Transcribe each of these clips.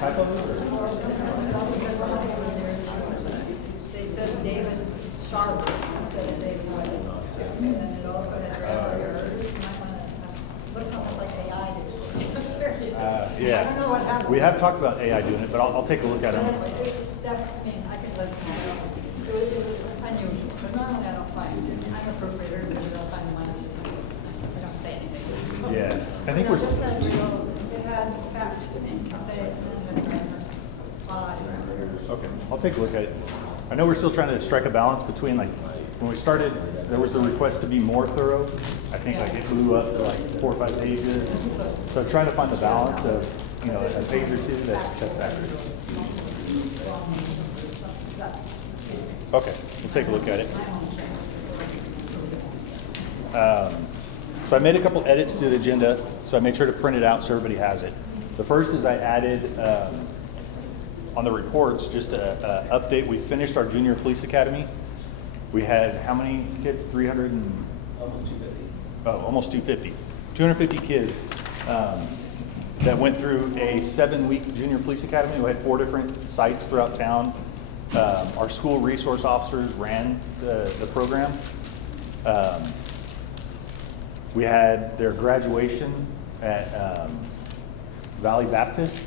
typos? They said David Sharp instead of David White. And then it also had errors. Looks almost like AI did. I'm serious. Yeah. I don't know what happened. We have talked about AI doing it, but I'll take a look at But it. anyway, it's definitely, I mean, I could listen. It was unusual, because normally I don't find, I'm a proofreader, but I don't find mine. I don't say anything. Yeah, I think No, we're. this had real, it had fact, say, and then it had grammar. Okay, I'll take a look at it. I know we're still trying to strike a balance between, like, when we started, there was a request to be more thorough. I think like it blew up to like 4 or 5 pages. So trying to find the balance of, you know, a page or two that's accurate. Okay, we'll take a look at it. So I made a couple edits to the agenda, so I made sure to print it out so everybody has it. The first is I added on the reports just a update. We finished our junior police academy. We had how many kids? 300 and Almost 250. oh, almost 250. 250 kids that went through a 7-week junior police academy. We had 4 different sites throughout town. Our school resource officers ran the program. We had their graduation at Valley Baptist,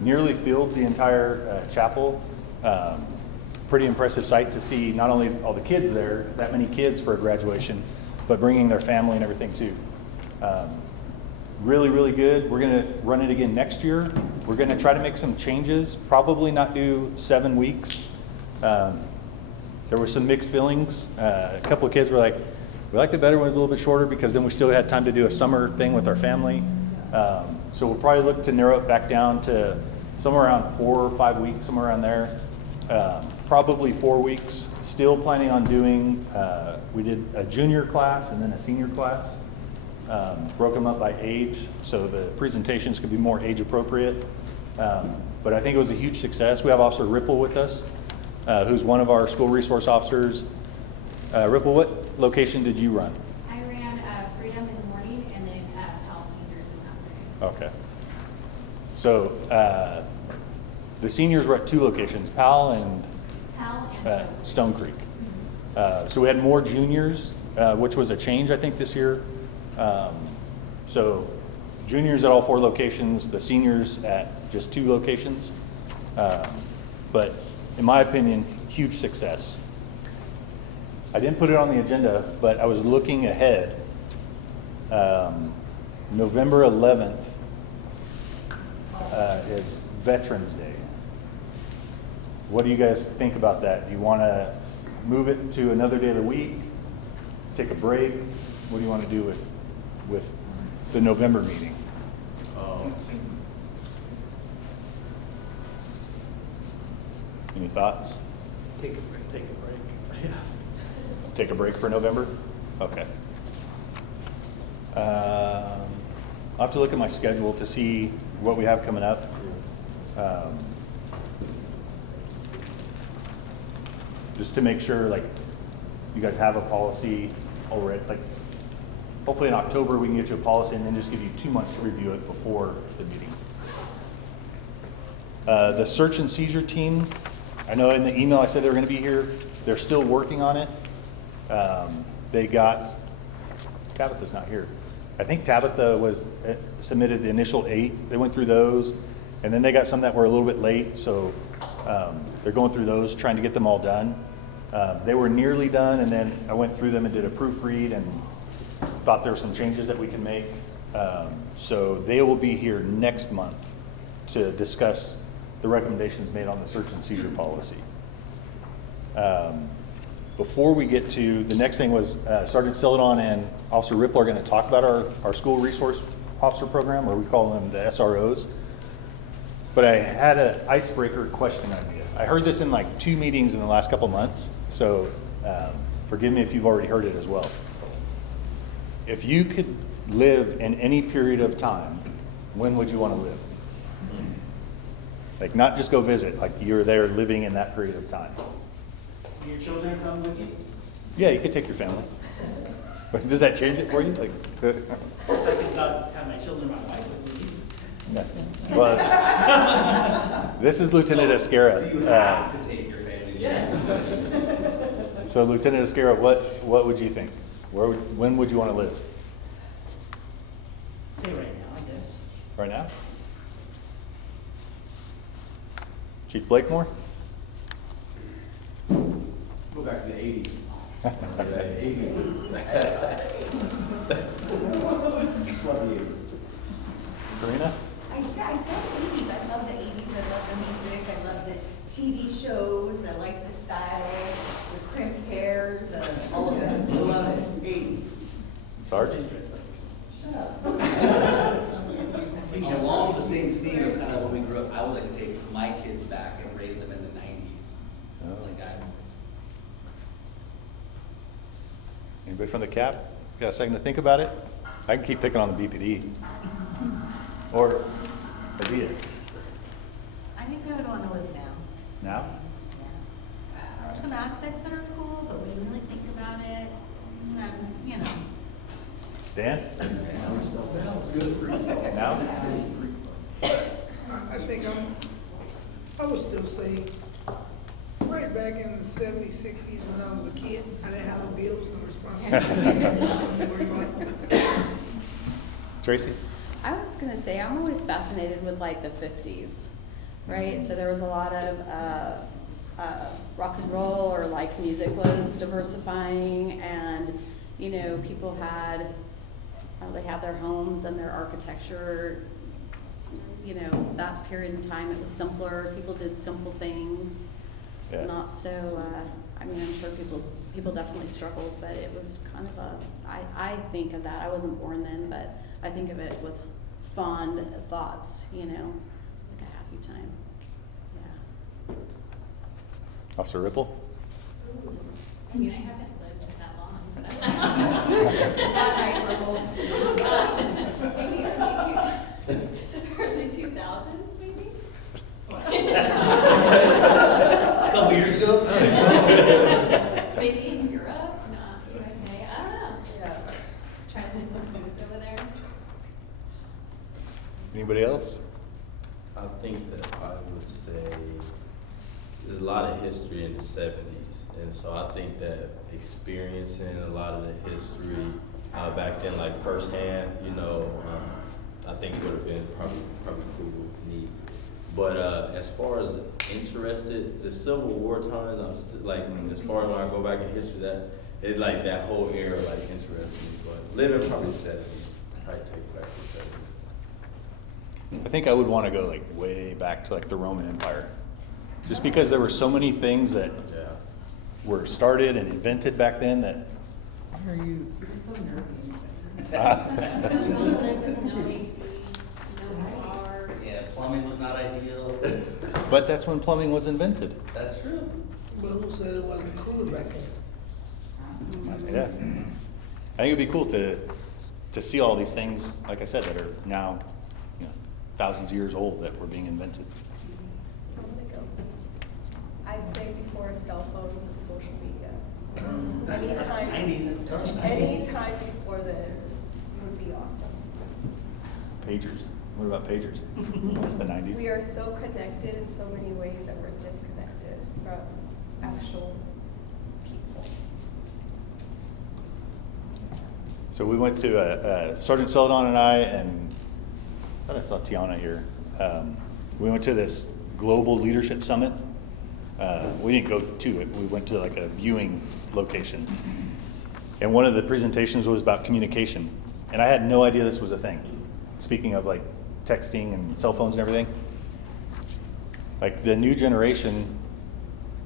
nearly filled the entire chapel. Pretty impressive sight to see not only all the kids there, that many kids for a graduation, but bringing their family and everything too. Really, really good. We're going to run it again next year. We're going to try to make some changes, probably not do 7 weeks. There were some mixed feelings. A couple of kids were like, we liked it better when it was a little bit shorter because then we still had time to do a summer thing with our family. So we'll probably look to narrow it back down to somewhere around 4 or 5 weeks, somewhere around there. Probably 4 weeks. Still planning on doing, we did a junior class and then a senior class. Broke them up by age, so the presentations could be more age appropriate. But I think it was a huge success. We have Officer Ripple with us, who's one of our school resource officers. Ripple, what location did you run? I ran Freedom in the morning and then Pal Seniors in the afternoon. Okay. So the seniors were at 2 locations, Pal and Pal and Stone Creek. So we had more juniors, which was a change, I think, this year. So juniors at all 4 locations, the seniors at just 2 locations. But in my opinion, huge success. I didn't put it on the agenda, but I was looking ahead. November 11th is Veterans Day. What do you guys think about that? Do you want to move it to another day of the week? Take a break? What do you want to do with the November meeting? Any thoughts? Take a break. Take a break. Yeah. Take a break for November? Okay. I'll have to look at my schedule to see what we have coming up. Just to make sure, like, you guys have a policy already. Like, hopefully in October we can get you a policy and then just give you 2 months to review it before the meeting. The search and seizure team, I know in the email I said they were going to be here. They're still working on it. They got, Tabitha's not here. I think Tabitha was submitted the initial 8. They went through those, and then they got some that were a little bit late, so they're going through those, trying to get them all done. They were nearly done, and then I went through them and did a proofread and thought there were some changes that we can make. So they will be here next month to discuss the recommendations made on the search and seizure policy. Before we get to, the next thing was Sergeant Celadon and Officer Ripple are going to talk about our school resource officer program, or we call them the SROs. But I had an icebreaker question idea. I heard this in like 2 meetings in the last couple months, so forgive me if you've already heard it as well. If you could live in any period of time, when would you want to live? Like, not just go visit, like you're there living in that period of time. Your children come with you? Yeah, you could take your family. Does that change it for you? Like, I could not have my children, my wife with me. Yeah. Well, this is Lieutenant Escara. Do you have to take your family? Yes. So Lieutenant Escara, what would you think? When would you want to live? Say right now, I guess. Right now? Chief Blakemore? Go back to the 80s. Karina? I said 80s. I love the 80s. I love the music. I love the TV shows. I like the style, the crimped hair, all of it. I love it. 80s. Sarge? Along the same theme of kind of when we grew up, I would like to take my kids back and raise them in the 90s. Oh. Like I Anybody from the CAP? Got a second to think about it? I can keep picking on the BPD. Or do you? I think I would want to live now. Now? There are some aspects that are cool, but when you really think about it, you know. Dan? Now? I think I would still say, right back in the 70s, 60s when I was a kid, I didn't have no bills, no responsibilities. Nothing to worry about. Tracy? I was gonna say, I'm always fascinated with like the 50s, right? So there was a lot of rock and roll, or like music was diversifying, and you know, people had they had their homes and their architecture. You know, that period in time, it was simpler. People did simple things, Yeah. not so. I mean, I'm sure people definitely struggled, but it was kind of I think of that. I wasn't born then, but I think of it with fond thoughts, you know. It's like a happy time. Yeah. Officer Ripple? I mean, I haven't lived that long, so. That nice level. Maybe early 2000s, maybe? A couple years ago? Maybe in Europe, not USA, I don't know. Yeah. Try the different foods over there. Anybody else? I think that I would say there's a lot of history in the 70s. And so I think that experiencing a lot of the history back then, like firsthand, you know, I think would have been probably cool, neat. But as far as interested, the Civil War times, I'm still like, as far as when I go back in history, that whole era like interests me. But living probably 70s, probably take it back to the 70s. I think I would want to go like way back to like the Roman Empire. Just because there were so many things that Yeah. were started and invented back then that. Why are you? No AC, no car. Yeah, plumbing was not ideal. But that's when plumbing was invented. That's true. But who said it wasn't cooler back then? Yeah. I think it'd be cool to see all these things, like I said, that are now, you know, thousands of years old that were being invented. I'd say before cell phones and social media. Anytime before then would be awesome. Pagers. What about pagers? That's the 90s. We are so connected in so many ways that we're disconnected from actual people. So we went to, Sergeant Celadon and I thought I saw Tiana here. We went to this global leadership summit. We didn't go to it. We went to like a viewing location. And one of the presentations was about communication. And I had no idea this was a thing. Speaking of like texting and cell phones and everything. Like the new generation,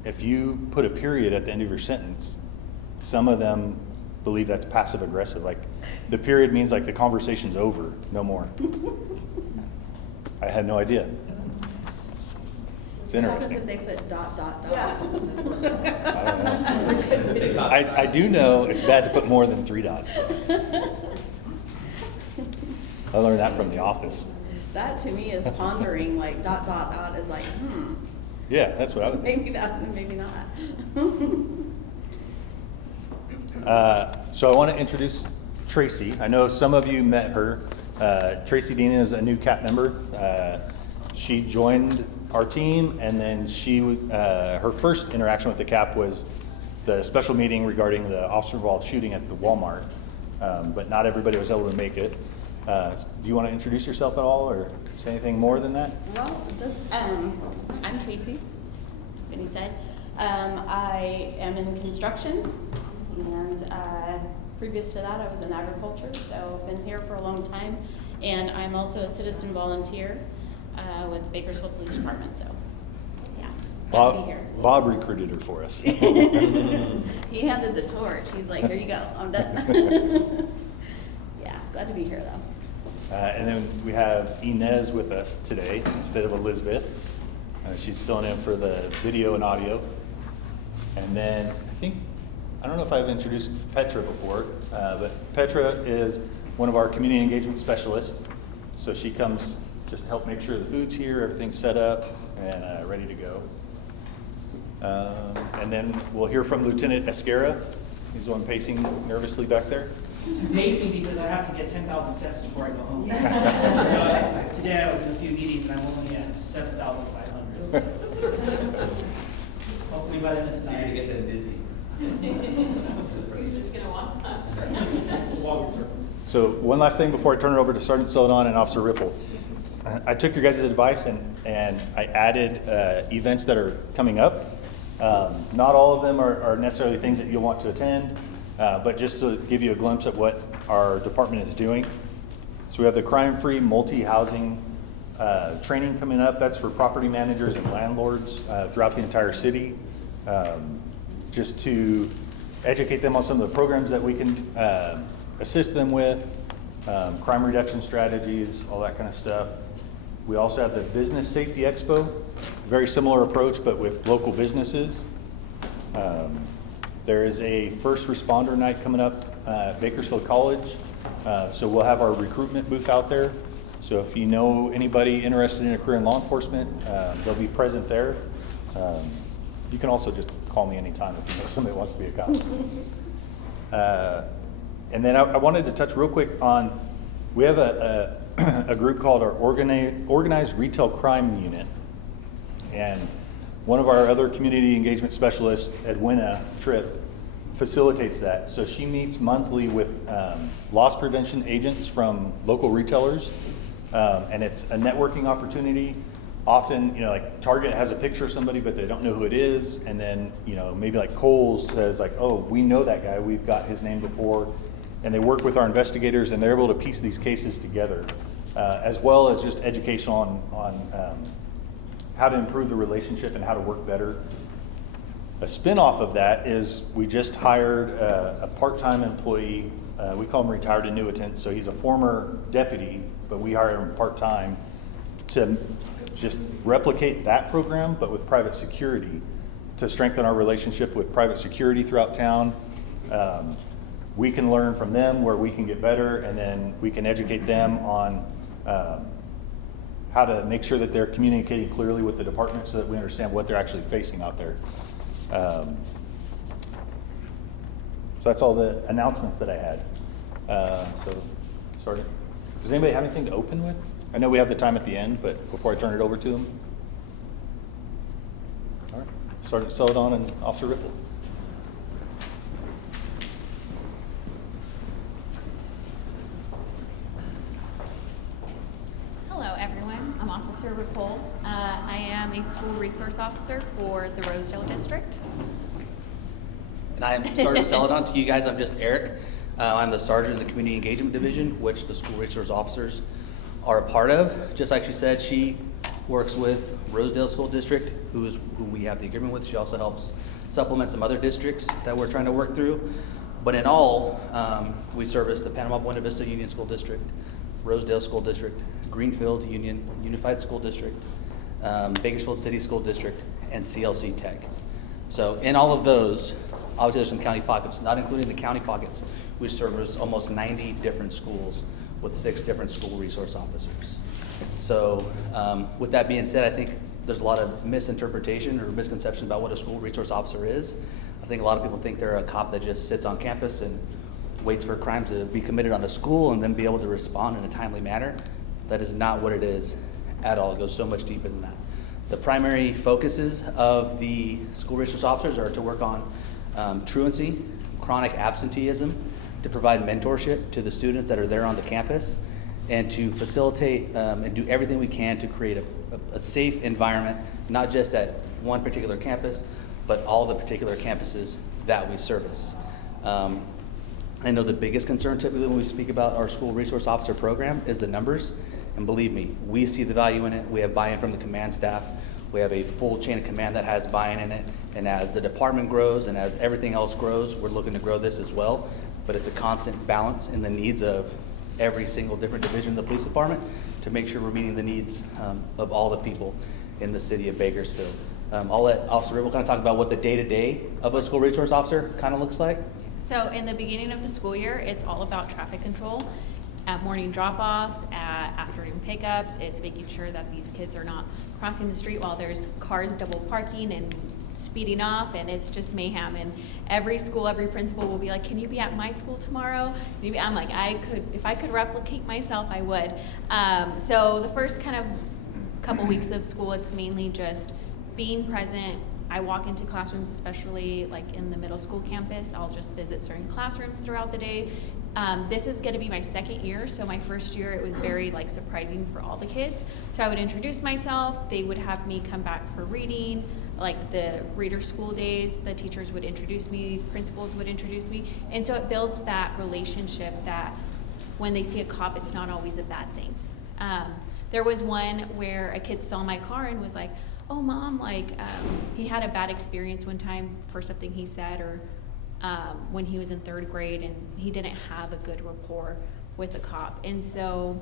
if you put a period at the end of your sentence, some of them believe that's passive aggressive. Like the period means like the conversation's over, no more. I had no idea. It's What happens interesting. if they put ... Yeah. I don't know. I do know it's bad to put more than 3 dots. I learned that from The Office. That to me is pondering, like ... is like, Yeah, that's what I would think. maybe that, maybe not. So I want to introduce Tracy. I know some of you met her. Tracy Dean is a new CAP member. She joined our team, and then her first interaction with the CAP was the special meeting regarding the officer-involved shooting at the Walmart, but not everybody was able to make it. Do you want to introduce yourself at all, or say anything more than that? Well, just, I'm Tracy, Vinny said. I am in construction, and previous to that, I was in agriculture, so I've been here for a long time. And I'm also a citizen volunteer with Bakersfield Police Department, so, yeah. Glad to be here. Bob recruited her for us. He handed the torch. He's like, here you go, I'm done. Yeah, glad to be here, though. And then we have Inez with us today instead of Elizabeth. She's filling in for the video and audio. And then I don't know if I've introduced Petra before, but Petra is one of our community engagement specialists. So she comes just to help make sure the food's here, everything's set up and ready to go. And then we'll hear from Lieutenant Esquera. He's the one pacing nervously back there. Pacing because I have to get 10,000 steps before I go home. So today I was in a few meetings and I'm only at 7,500. Hopefully by the end of So you're gonna tonight. get them dizzy. Who's just gonna walk us? Walk in circles. So one last thing before I turn it over to Sergeant Celadon and Officer Ripple. I took your guys' advice and I added events that are coming up. Not all of them are necessarily things that you'll want to attend, but just to give you a glimpse at what our department is doing. So we have the crime-free multi-housing training coming up. That's for property managers and landlords throughout the entire city, just to educate them on some of the programs that we can assist them with, crime reduction strategies, all that kind of stuff. We also have the Business Safety Expo, very similar approach, but with local businesses. There is a first responder night coming up at Bakersfield College. So we'll have our recruitment booth out there. So if you know anybody interested in a career in law enforcement, they'll be present there. You can also just call me anytime if you know somebody wants to be a cop. And then I wanted to touch real quick on, we have a group called our Organized Retail Crime Unit. And one of our other community engagement specialists, Edwina Tripp, facilitates that. So she meets monthly with loss prevention agents from local retailers. And it's a networking opportunity. Often, like Target has a picture of somebody, but they don't know who it is. And then, maybe like Kohl's says like, oh, we know that guy. We've got his name before. And they work with our investigators and they're able to piece these cases together, as well as just education on how to improve the relationship and how to work better. A spin-off of that is we just hired a part-time employee. We call him retired annuitant. So he's a former deputy, but we hired him part-time to just replicate that program, but with private security, to strengthen our relationship with private security throughout town. We can learn from them where we can get better, and then we can educate them on how to make sure that they're communicating clearly with the department so that we understand what they're actually facing out there. So that's all the announcements that I had. Sergeant, does anybody have anything to open with? I know we have the time at the end, but before I turn it over to them. All right, Sergeant Celadon and Officer Ripple. Hello, everyone. I'm Officer Ripple. I am a school resource officer for the Rosedale District. And I am Sergeant Celadon. To you guys, I'm just Eric. I'm the sergeant in the Community Engagement Division, which the school resource officers are a part of. Just like she said, she works with Rosedale School District, who we have the agreement with. She also helps supplement some other districts that we're trying to work through. But in all, we service the Panama Buena Vista Union School District, Rosedale School District, Greenfield Union Unified School District, Bakersfield City School District, and CLC Tech. So in all of those, obviously there's some county pockets, not including the county pockets. We service almost 90 different schools with 6 different school resource officers. So with that being said, I think there's a lot of misinterpretation or misconception about what a school resource officer is. I think a lot of people think they're a cop that just sits on campus and waits for crimes to be committed on the school and then be able to respond in a timely manner. That is not what it is at all. It goes so much deeper than that. The primary focuses of the school resource officers are to work on truancy, chronic absenteeism, to provide mentorship to the students that are there on the campus, and to facilitate and do everything we can to create a safe environment, not just at one particular campus, but all the particular campuses that we service. I know the biggest concern typically when we speak about our school resource officer program is the numbers. And believe me, we see the value in it. We have buy-in from the command staff. We have a full chain of command that has buy-in in it. And as the department grows and as everything else grows, we're looking to grow this as well. But it's a constant balance in the needs of every single different division of the police department to make sure we're meeting the needs of all the people in the city of Bakersfield. I'll let Officer Ribble kind of talk about what the day-to-day of a school resource officer kind of looks like. So in the beginning of the school year, it's all about traffic control. At morning drop-offs, at afternoon pickups, it's making sure that these kids are not crossing the street while there's cars double parking and speeding off, and it's just mayhem. And every school, every principal will be like, can you be at my school tomorrow? I'm like, if I could replicate myself, I would. So the first kind of couple weeks of school, it's mainly just being present. I walk into classrooms, especially like in the middle school campus. I'll just visit certain classrooms throughout the day. This is gonna be my second year, so my first year it was very like surprising for all the kids. So I would introduce myself, they would have me come back for reading, like the reader school days, the teachers would introduce me, principals would introduce me. And so it builds that relationship that when they see a cop, it's not always a bad thing. There was one where a kid saw my car and was like, oh mom, like he had a bad experience one time for something he said, or when he was in 3rd grade and he didn't have a good rapport with a cop. And so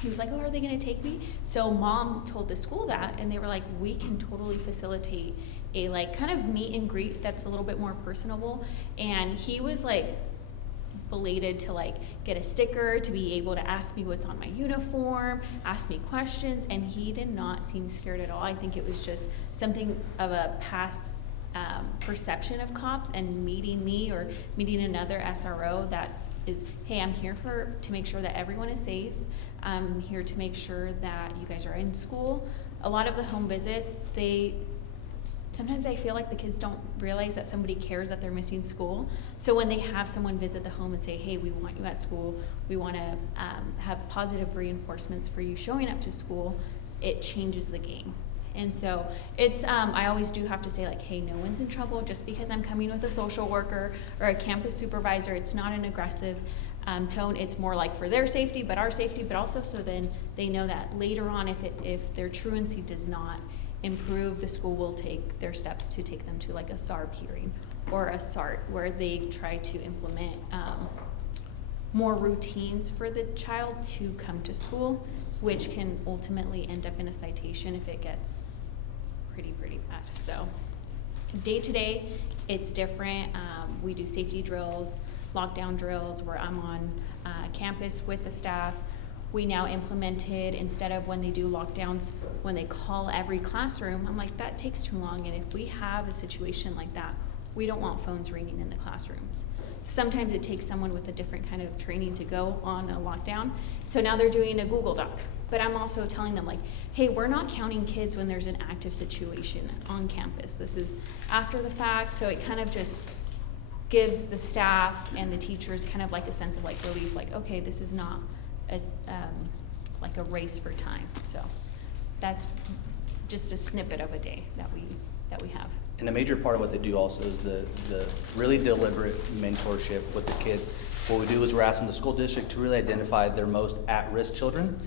he was like, oh, are they gonna take me? So mom told the school that, and they were like, we can totally facilitate a like kind of meet and greet that's a little bit more personable. And he was like belated to like get a sticker, to be able to ask me what's on my uniform, ask me questions, and he did not seem scared at all. I think it was just something of a past perception of cops, and meeting me or meeting another SRO that is, hey, I'm here to make sure that everyone is safe. I'm here to make sure that you guys are in school. A lot of the home visits, sometimes I feel like the kids don't realize that somebody cares that they're missing school. So when they have someone visit the home and say, hey, we want you at school, we want to have positive reinforcements for you showing up to school, it changes the game. And so it's, I always do have to say like, hey, no one's in trouble just because I'm coming with a social worker or a campus supervisor. It's not an aggressive tone. It's more like for their safety, but our safety, but also so then they know that later on, if their truancy does not improve, the school will take their steps to take them to like a SARB hearing or a SART, where they try to implement more routines for the child to come to school, which can ultimately end up in a citation if it gets pretty bad. So day to day, it's different. We do safety drills, lockdown drills, where I'm on campus with the staff. We now implemented, instead of when they do lockdowns, when they call every classroom, I'm like, that takes too long. And if we have a situation like that, we don't want phones ringing in the classrooms. Sometimes it takes someone with a different kind of training to go on a lockdown. So now they're doing a Google Doc. But I'm also telling them like, hey, we're not counting kids when there's an active situation on campus. This is after the fact. So it kind of just gives the staff and the teachers kind of like a sense of like relief, like, okay, this is not like a race for time. So that's just a snippet of a day that we have. And a major part of what they do also is the really deliberate mentorship with the kids. What we do is we're asking the school district to really identify their most at-risk children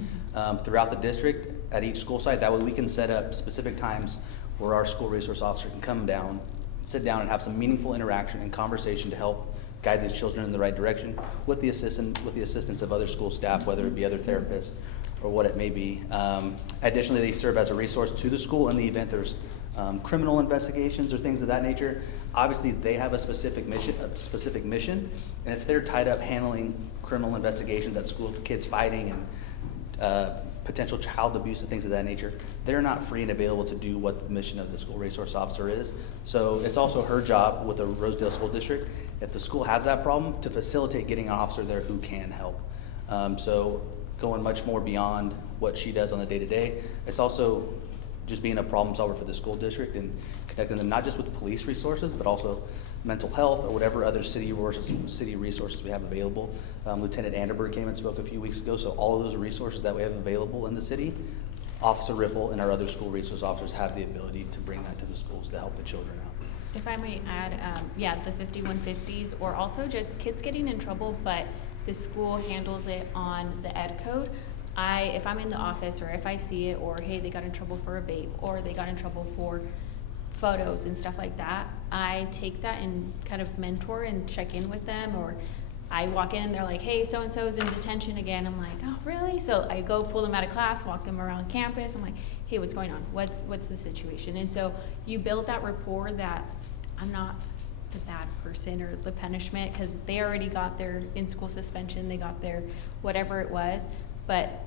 throughout the district at each school site. That way we can set up specific times where our school resource officer can come down, sit down and have some meaningful interaction and conversation to help guide these children in the right direction with the assistance of other school staff, whether it be other therapists or what it may be. Additionally, they serve as a resource to the school in the event there's criminal investigations or things of that nature. Obviously, they have a specific mission, and if they're tied up handling criminal investigations at school, kids fighting and potential child abuse and things of that nature, they're not free and available to do what the mission of the school resource officer is. So it's also her job with the Rosedale School District, if the school has that problem, to facilitate getting an officer there who can help. So going much more beyond what she does on the day-to-day, it's also just being a problem solver for the school district and connecting them not just with police resources, but also mental health or whatever other city resources we have available. Lieutenant Anderberg came and spoke a few weeks ago, so all of those resources that we have available in the city, Officer Ripple and our other school resource officers have the ability to bring that to the schools to help the children out. If I might add, the 5150s, or also just kids getting in trouble, but the school handles it on the ed code. If I'm in the office, or if I see it, or hey, they got in trouble for a vape, or they got in trouble for photos and stuff like that, I take that and kind of mentor and check in with them, or I walk in and they're like, hey, so-and-so is in detention again. I'm like, oh, really? So I go pull them out of class, walk them around campus. I'm like, hey, what's going on? What's the situation? And so you build that rapport that I'm not the bad person or the punishment, because they already got their in-school suspension, they got their whatever it was, but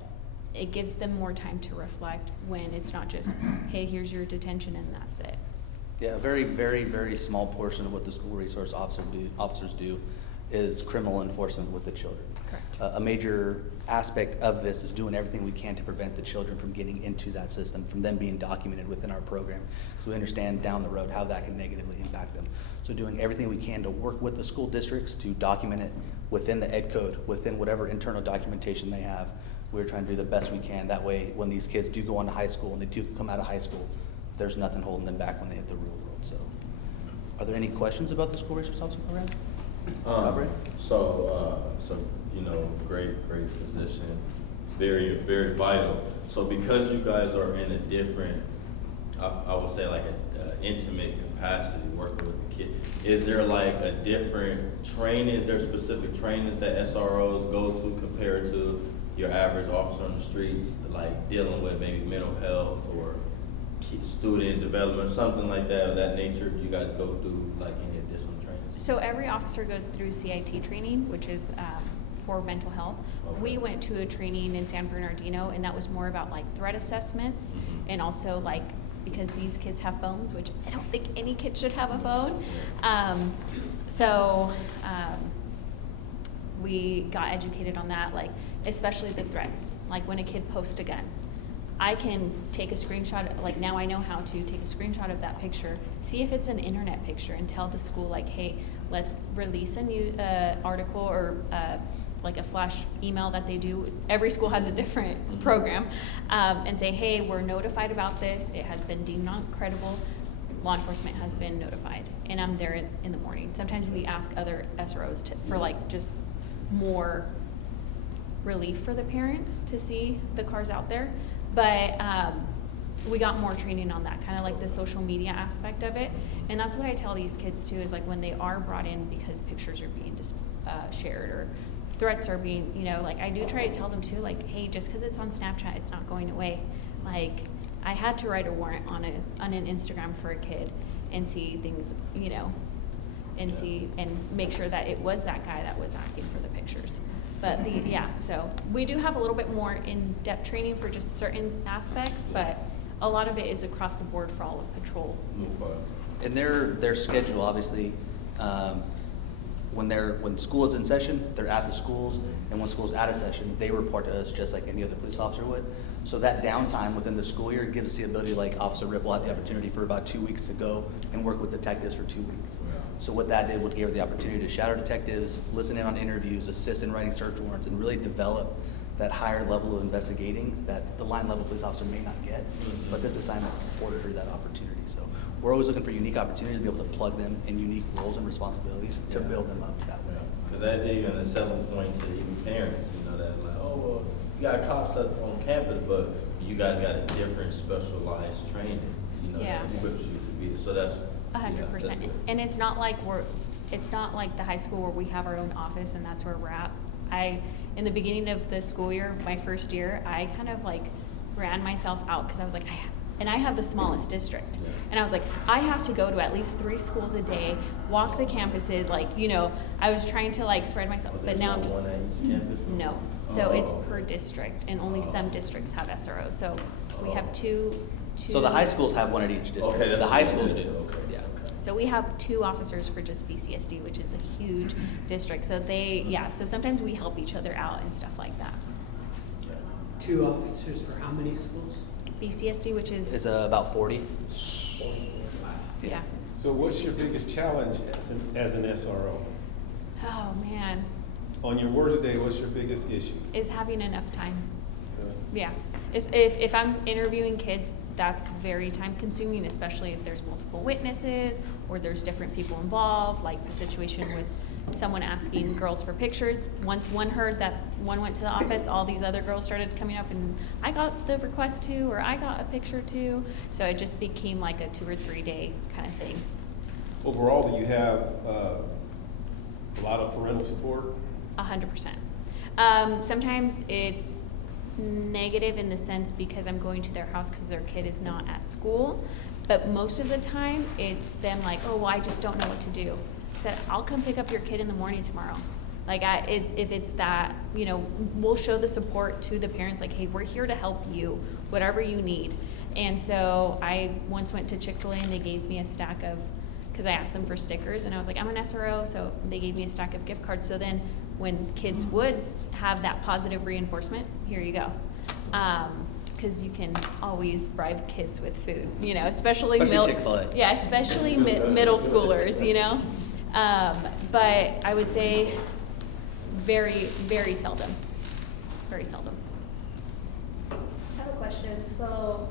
it gives them more time to reflect when it's not just, hey, here's your detention and that's it. Yeah, a very, very, very small portion of what the school resource officers do is criminal enforcement with the children. Correct. A major aspect of this is doing everything we can to prevent the children from getting into that system, from them being documented within our program, because we understand down the road how that can negatively impact them. So doing everything we can to work with the school districts to document it within the ed code, within whatever internal documentation they have. We're trying to do the best we can. That way, when these kids do go on to high school and they do come out of high school, there's nothing holding them back when they hit the real world. So, are there any questions about the school resource officer program? So great position, very, very vital. So because you guys are in a different, I would say like a intimate capacity working with the kid, is there like a different training? Is there specific trainings that SROs go to compared to your average officer on the streets, like dealing with maybe mental health or student development, something like that of that nature? Do you guys go through like any additional trainings? So every officer goes through CIT training, which is for mental health. Okay. We went to a training in San Bernardino, and that was more about like threat assessments, and also like, because these kids have phones, which I don't think any kid should have a phone. We got educated on that, like especially the threats, like when a kid posts a gun. I can take a screenshot, like now I know how to take a screenshot of that picture, see if it's an internet picture, and tell the school like, hey, let's release a new article or like a flash email that they do. Every school has a different program, and say, hey, we're notified about this. It has been deemed not credible. Law enforcement has been notified, and I'm there in the morning. Sometimes we ask other SROs for like just more relief for the parents to see the cars out there. But we got more training on that, kind of like the social media aspect of it. And that's what I tell these kids too, is like when they are brought in because pictures are being shared or threats are being, like I do try to tell them too, like, hey, just because it's on Snapchat, it's not going away. Like, I had to write a warrant on an Instagram for a kid and see things, and see and make sure that it was that guy that was asking for the pictures. But so we do have a little bit more in-depth training for just certain aspects, but a lot of it is across the board for all of patrol. And their schedule, obviously, when school is in session, they're at the schools, and when school's out of session, they report to us just like any other police officer would. So that downtime within the school year gives us the ability, like Officer Ripple had the opportunity for about 2 weeks to go and work with detectives for 2 weeks. So what that did would give her the opportunity to shadow detectives, listen in on interviews, assist in writing search warrants, and really develop that higher level of investigating that the line level police officer may not get. But this assignment afforded her that opportunity. So we're always looking for unique opportunities to be able to plug them in unique roles and responsibilities to build them up that way. Because that's even a selling point to even parents, that like, oh, well, you got cops up on campus, but you guys got a different specialized training, that equips you to be, so that's 100%. And it's not like the high school where we have our own office and that's where we're at. In the beginning of the school year, my first year, I kind of like ran myself out because I was like, And I have the smallest district. And I was like, I have to go to at least 3 schools a day, walk the campuses, like, you know, I was trying to like spread myself, but now I'm just, One at each campus? no. So it's per district, and only some districts have SROs. So we have two. So the high schools have one at each district. Okay, that's The high what schools it do. is. Okay. Yeah. So we have 2 officers for just BCSD, which is a huge district. So so sometimes we help each other out and stuff like that. 2 officers for how many schools? BCSD, which is, It's about 40. yeah. So what's your biggest challenge as an SRO? Oh, man, On your worst day, what's your biggest issue? is having enough time. Really? Yeah, if I'm interviewing kids, that's very time consuming, especially if there's multiple witnesses or there's different people involved, like the situation with someone asking girls for pictures. Once one heard that one went to the office, all these other girls started coming up and I got the request too, or I got a picture too. So it just became like a 2 or 3 day kind of thing. Overall, do you have a lot of parental support? 100%. Sometimes it's negative in the sense because I'm going to their house because their kid is not at school, but most of the time it's them like, oh, well, I just don't know what to do. I said, I'll come pick up your kid in the morning tomorrow. Like, if it's that, you know, we'll show the support to the parents, like, hey, we're here to help you, whatever you need. And so I once went to Chick-fil-A and they gave me a stack of, because I asked them for stickers and I was like, I'm an SRO, so they gave me a stack of gift cards. So then when kids would have that positive reinforcement, here you go. Because you can always bribe kids with food, you know, especially Chick-fil-A. Yeah, especially middle schoolers, you know. But I would say very, very seldom. Very seldom. I have a question. So,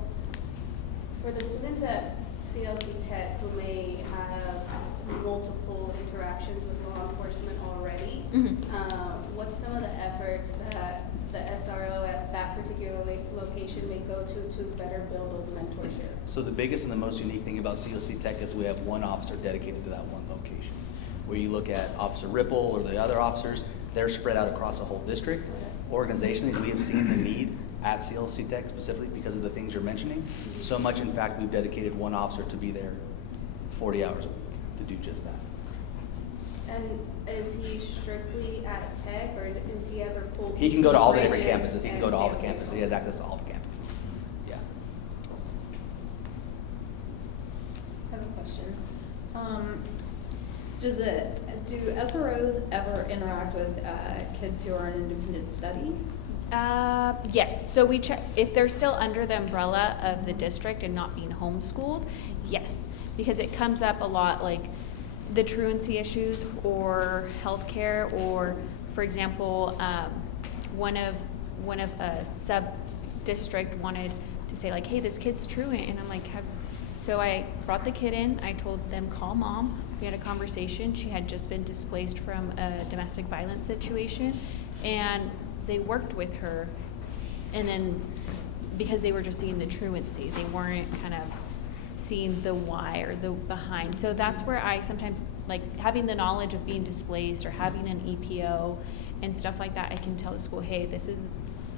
for the students at CLC Tech who may have multiple interactions with law enforcement already, Mhm. what's some of the efforts that the SRO at that particular location may go to better build those mentorships? So the biggest and the most unique thing about CLC Tech is we have one officer dedicated to that one location. Where you look at Officer Ripple or the other officers, they're spread out across the whole district. Organizationally, we have seen the need at CLC Tech specifically because of the things you're mentioning. So much, in fact, we've dedicated one officer to be there 40 hours a week to do just that. And is he strictly at Tech, or is he ever pulled? He can go to all the different Bridges campuses. He can and go to all the CLC? campuses. He has access to all the campuses. Yeah. I have a question. Do SROs ever interact with kids who are in independent study? Yes, so we check, if they're still under the umbrella of the district and not being homeschooled, yes. Because it comes up a lot, like the truancy issues or healthcare, or for example, one of a sub-district wanted to say like, hey, this kid's truant, and I'm like, so I brought the kid in, I told them, call mom, we had a conversation, she had just been displaced from a domestic violence situation, and they worked with her, and then because they were just seeing the truancy, they weren't kind of seeing the why or the behind. So that's where I sometimes, like having the knowledge of being displaced or having an EPO and stuff like that, I can tell the school, hey, this is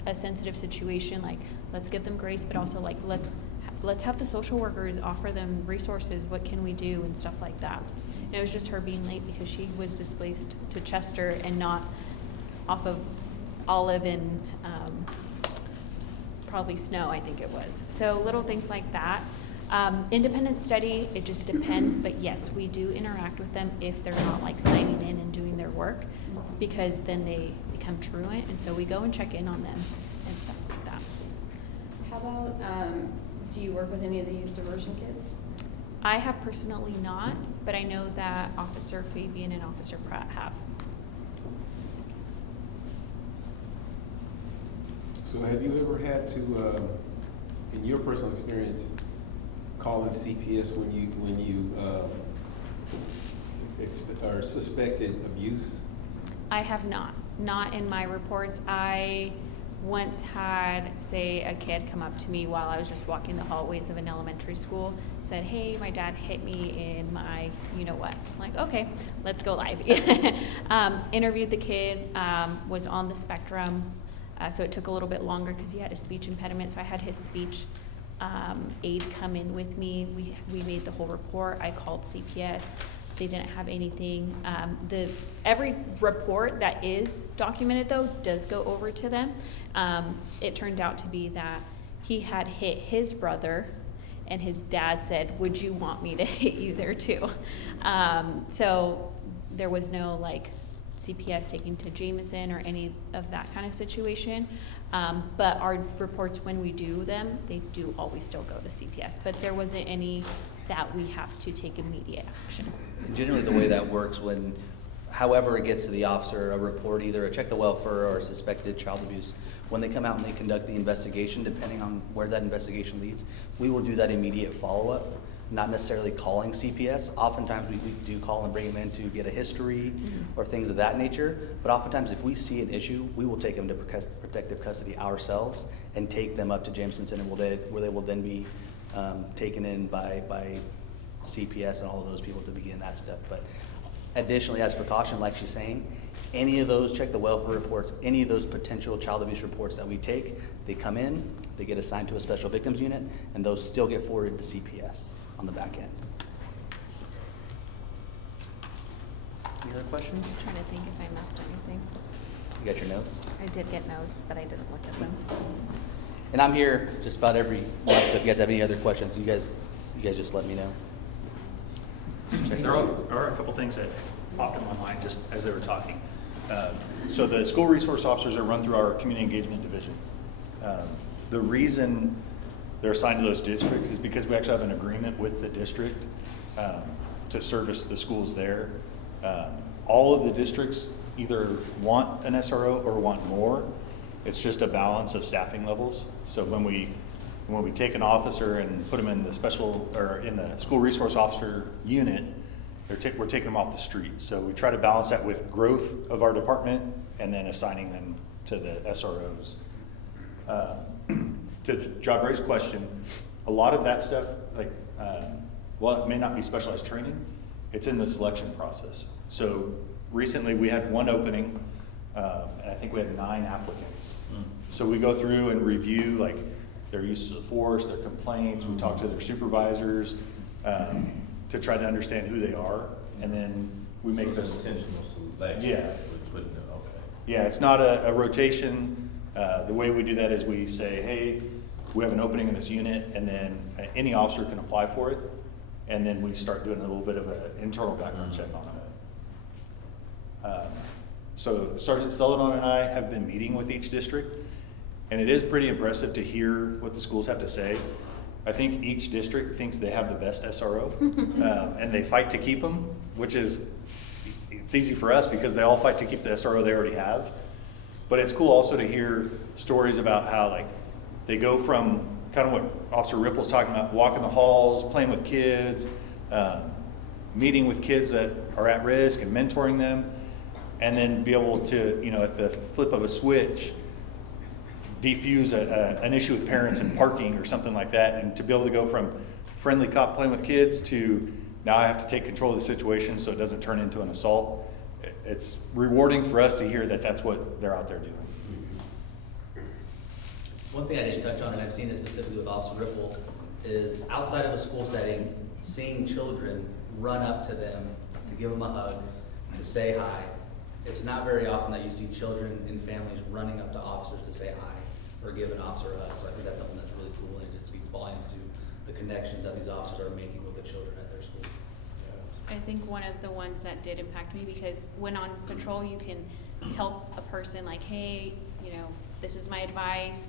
a sensitive situation, like let's give them grace, but also like let's have the social workers offer them resources, what can we do, and stuff like that. And it was just her being late because she was displaced to Chester and not off of Olive and probably Snow, I think it was. So little things like that. Independent study, it just depends, but yes, we do interact with them if they're not like signing in and doing their work, because then they become truant, and so we go and check in on them and stuff like that. How about, do you work with any of the youth diversion kids? I have personally not, but I know that Officer Fabian and Officer Pratt have. So have you ever had to, in your personal experience, call in CPS when you or suspected abuse? I have not in my reports. I once had, say, a kid come up to me while I was just walking the hallways of an elementary school, said, hey, my dad hit me in my, you know what. I'm like, okay, let's go live. Interviewed the kid, was on the spectrum, so it took a little bit longer because he had a speech impediment, so I had his speech aide come in with me. We made the whole report. I called CPS. They didn't have anything. Every report that is documented though does go over to them. It turned out to be that he had hit his brother, and his dad said, "Would you want me to hit you there too?" So there was no like CPS taking to Jameson or any of that kind of situation. But our reports, when we do them, they do always still go to CPS. But there wasn't any that we have to take immediate action. And generally, the way that works however it gets to the officer, a report, either a check the welfare or a suspected child abuse, when they come out and they conduct the investigation, depending on where that investigation leads, we will do that immediate follow-up, not necessarily calling CPS. Oftentimes, we do call and bring them in to get a history or things of that nature. But oftentimes, if we see an issue, we will take them to protective custody ourselves and take them up to Jameson Center, where they will then be taken in by CPS and all of those people to begin that stuff. But additionally, as precaution, like she's saying, any of those check the welfare reports, any of those potential child abuse reports that we take, they come in, they get assigned to a special victims unit, and those still get forwarded to CPS on the back end. Any other questions? I'm trying to think if I missed anything. You got your notes? I did get notes, but I didn't look at them. And I'm here just about every month, so if you guys have any other questions, you guys just let me know. There are a couple things that popped in my mind just as they were talking. So the school resource officers are run through our community engagement division. The reason they're assigned to those districts is because we actually have an agreement with the district to service the schools there. All of the districts either want an SRO or want more. It's just a balance of staffing levels. So when we take an officer and put them in the in the school resource officer unit, we're taking them off the street. So we try to balance that with growth of our department and then assigning them to the SROs. To Job Ray's question, a lot of that stuff, while it may not be specialized training, it's in the selection process. So recently we had one opening, and I think we had 9 applicants. So we go through and review their uses of force, their complaints, we talk to their supervisors to try to understand who they are, and then we make this this. intentional selection. Yeah. Okay. Yeah, it's not a rotation. The way we do that is we say, hey, we have an opening in this unit, and then any officer can apply for it, and then we start doing a little bit of an internal background check on them. So Sergeant Celadon and I have been meeting with each district, and it is pretty impressive to hear what the schools have to say. I think each district thinks they have the best SRO, and they fight to keep them, which is, it's easy for us because they all fight to keep the SRO they already have. But it's cool also to hear stories about how they go from kind of what Officer Ripple's talking about, walking the halls, playing with kids, meeting with kids that are at risk and mentoring them, and then be able to, at the flip of a switch, defuse an issue with parents and parking or something like that, and to be able to go from friendly cop playing with kids to now I have to take control of the situation so it doesn't turn into an assault. It's rewarding for us to hear that that's what they're out there doing. One thing I didn't touch on, and I've seen it specifically with Officer Ripple, is outside of a school setting, seeing children run up to them to give them a hug, to say hi. It's not very often that you see children and families running up to officers to say hi or give an officer a hug. So I think that's something that's really cool, and it just speaks volumes to the connections that these officers are making with the children at their school. I think one of the ones that did impact me, because when on patrol, you can tell a person hey, this is my advice,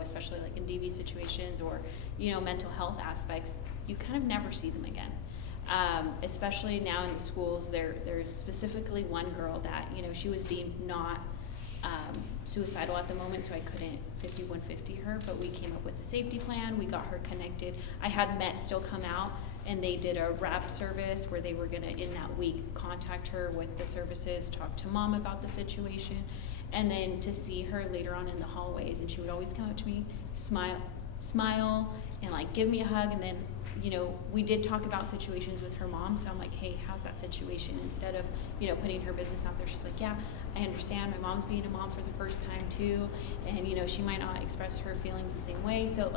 especially in DV situations or, mental health aspects, you kind of never see them again. Especially now in the schools, there's specifically one girl that, she was deemed not suicidal at the moment, so I couldn't 5150 her, but we came up with a safety plan, we got her connected. I had Met still come out, and they did a wrap service where they were gonna, in that week, contact her with the services, talk to mom about the situation, and then to see her later on in the hallways, and she would always come up to me, smile, and give me a hug, and then, we did talk about situations with her mom, so I'm like, hey, how's that situation? Instead of, putting her business out there, she's like, yeah, I understand, my mom's being a mom for the first time too, and, she might not express her feelings the same way, so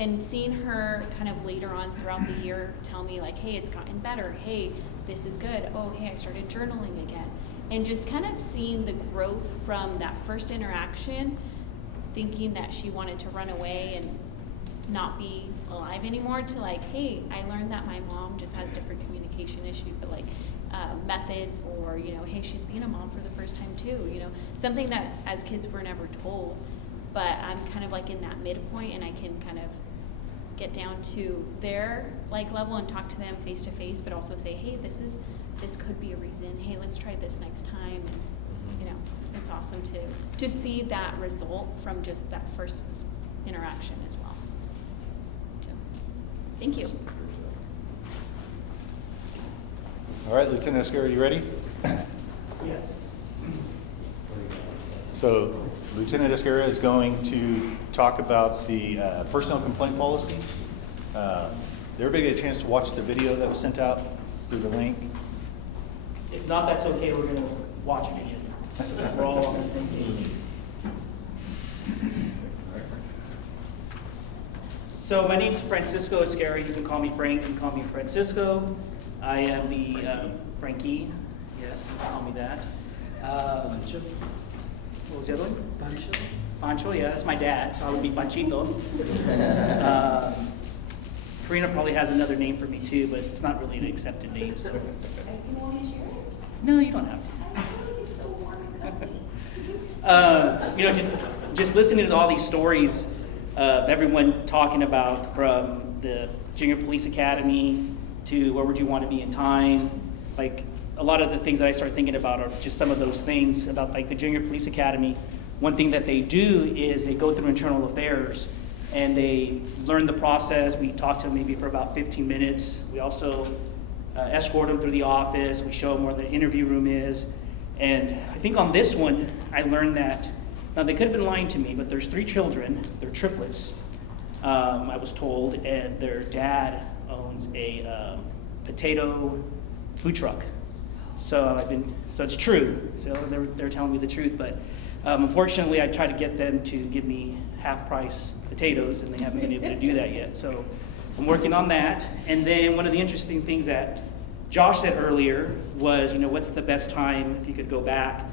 And seeing her kind of later on throughout the year tell me like, hey, it's gotten better. Hey, this is good. Oh, hey, I started journaling again. And just kind of seeing the growth from that first interaction, thinking that she wanted to run away and not be alive anymore, to like, hey, I learned that my mom just has different communication issues, but like methods, or, you know, hey, she's being a mom for the first time too, you know, something that as kids we're never told. But I'm kind of like in that midpoint, and I can kind of get down to their like level and talk to them face to face, but also say, hey, this could be a reason. Hey, let's try this next time. And, you know, it's awesome to see that result from just that first interaction as well. So, thank you. All right, Lieutenant Escara, you ready? Yes. So Lieutenant Escara is going to talk about the personnel complaint policy. Did everybody get a chance to watch the video that was sent out through the link? If not, that's okay, we're gonna watch it again, so that we're all on the same page. So my name's Francisco Escara. You can call me Frank, you can call me Francisco. I am the Frankie, yes, you can call me that. What was the other one? Pancho? Pancho, yeah, that's my dad, so I would be Panchito. Karina probably has another name for me too, but it's not really an accepted name, so. You want me to share it? No, you don't have to. I feel like it's so warm and cozy. You know, just listening to all these stories of everyone talking about, from the junior police academy to where would you want to be in time, like a lot of the things that I start thinking about are just some of those things about like the junior police academy. One thing that they do is they go through internal affairs and they learn the process. We talk to them maybe for about 15 minutes. We also escort them through the office. We show them where the interview room is. And I think on this one, I learned that, now they could have been lying to me, but there's 3 children, they're triplets, I was told, and their dad owns a potato food truck. So it's true. So they're telling me the truth, but unfortunately I tried to get them to give me half price potatoes, and they haven't been able to do that yet. So I'm working on that. And then one of the interesting things that Josh said earlier was, you know, what's the best time if you could go back?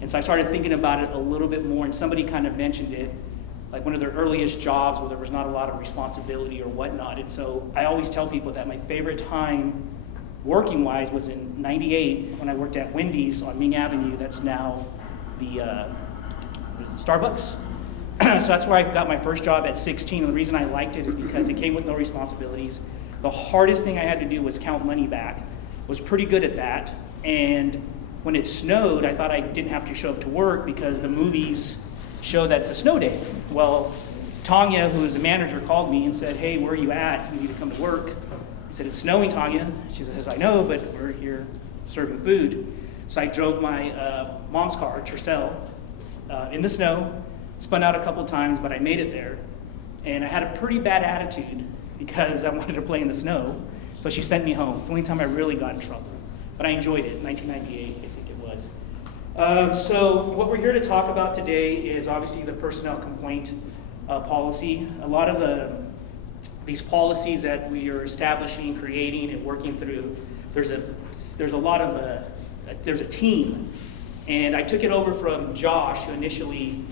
And so I started thinking about it a little bit more, and somebody kind of mentioned it, like one of their earliest jobs where there was not a lot of responsibility or whatnot. And so I always tell people that my favorite time working-wise was in '98 when I worked at Wendy's on Ming Avenue. That's now the Starbucks. So that's where I got my first job at 16. And the reason I liked it is because it came with no responsibilities. The hardest thing I had to do was count money back. Was pretty good at that. And when it snowed, I thought I didn't have to show up to work because the movies show that it's a snow day. Well, Tanya, who was the manager, called me and said, hey, where are you at? You need to come to work. I said, it's snowing, Tanya. She says, I know, but we're here serving food. So I drove my mom's car, Tercel, in the snow, spun out a couple times, but I made it there. And I had a pretty bad attitude because I wanted to play in the snow. So she sent me home. It's the only time I really got in trouble. But I enjoyed it, 1998, I think it was. So what we're here to talk about today is obviously the personnel complaint policy. A lot of these policies that we are establishing, creating, and working through, there's a team. And I took it over from Josh, who initially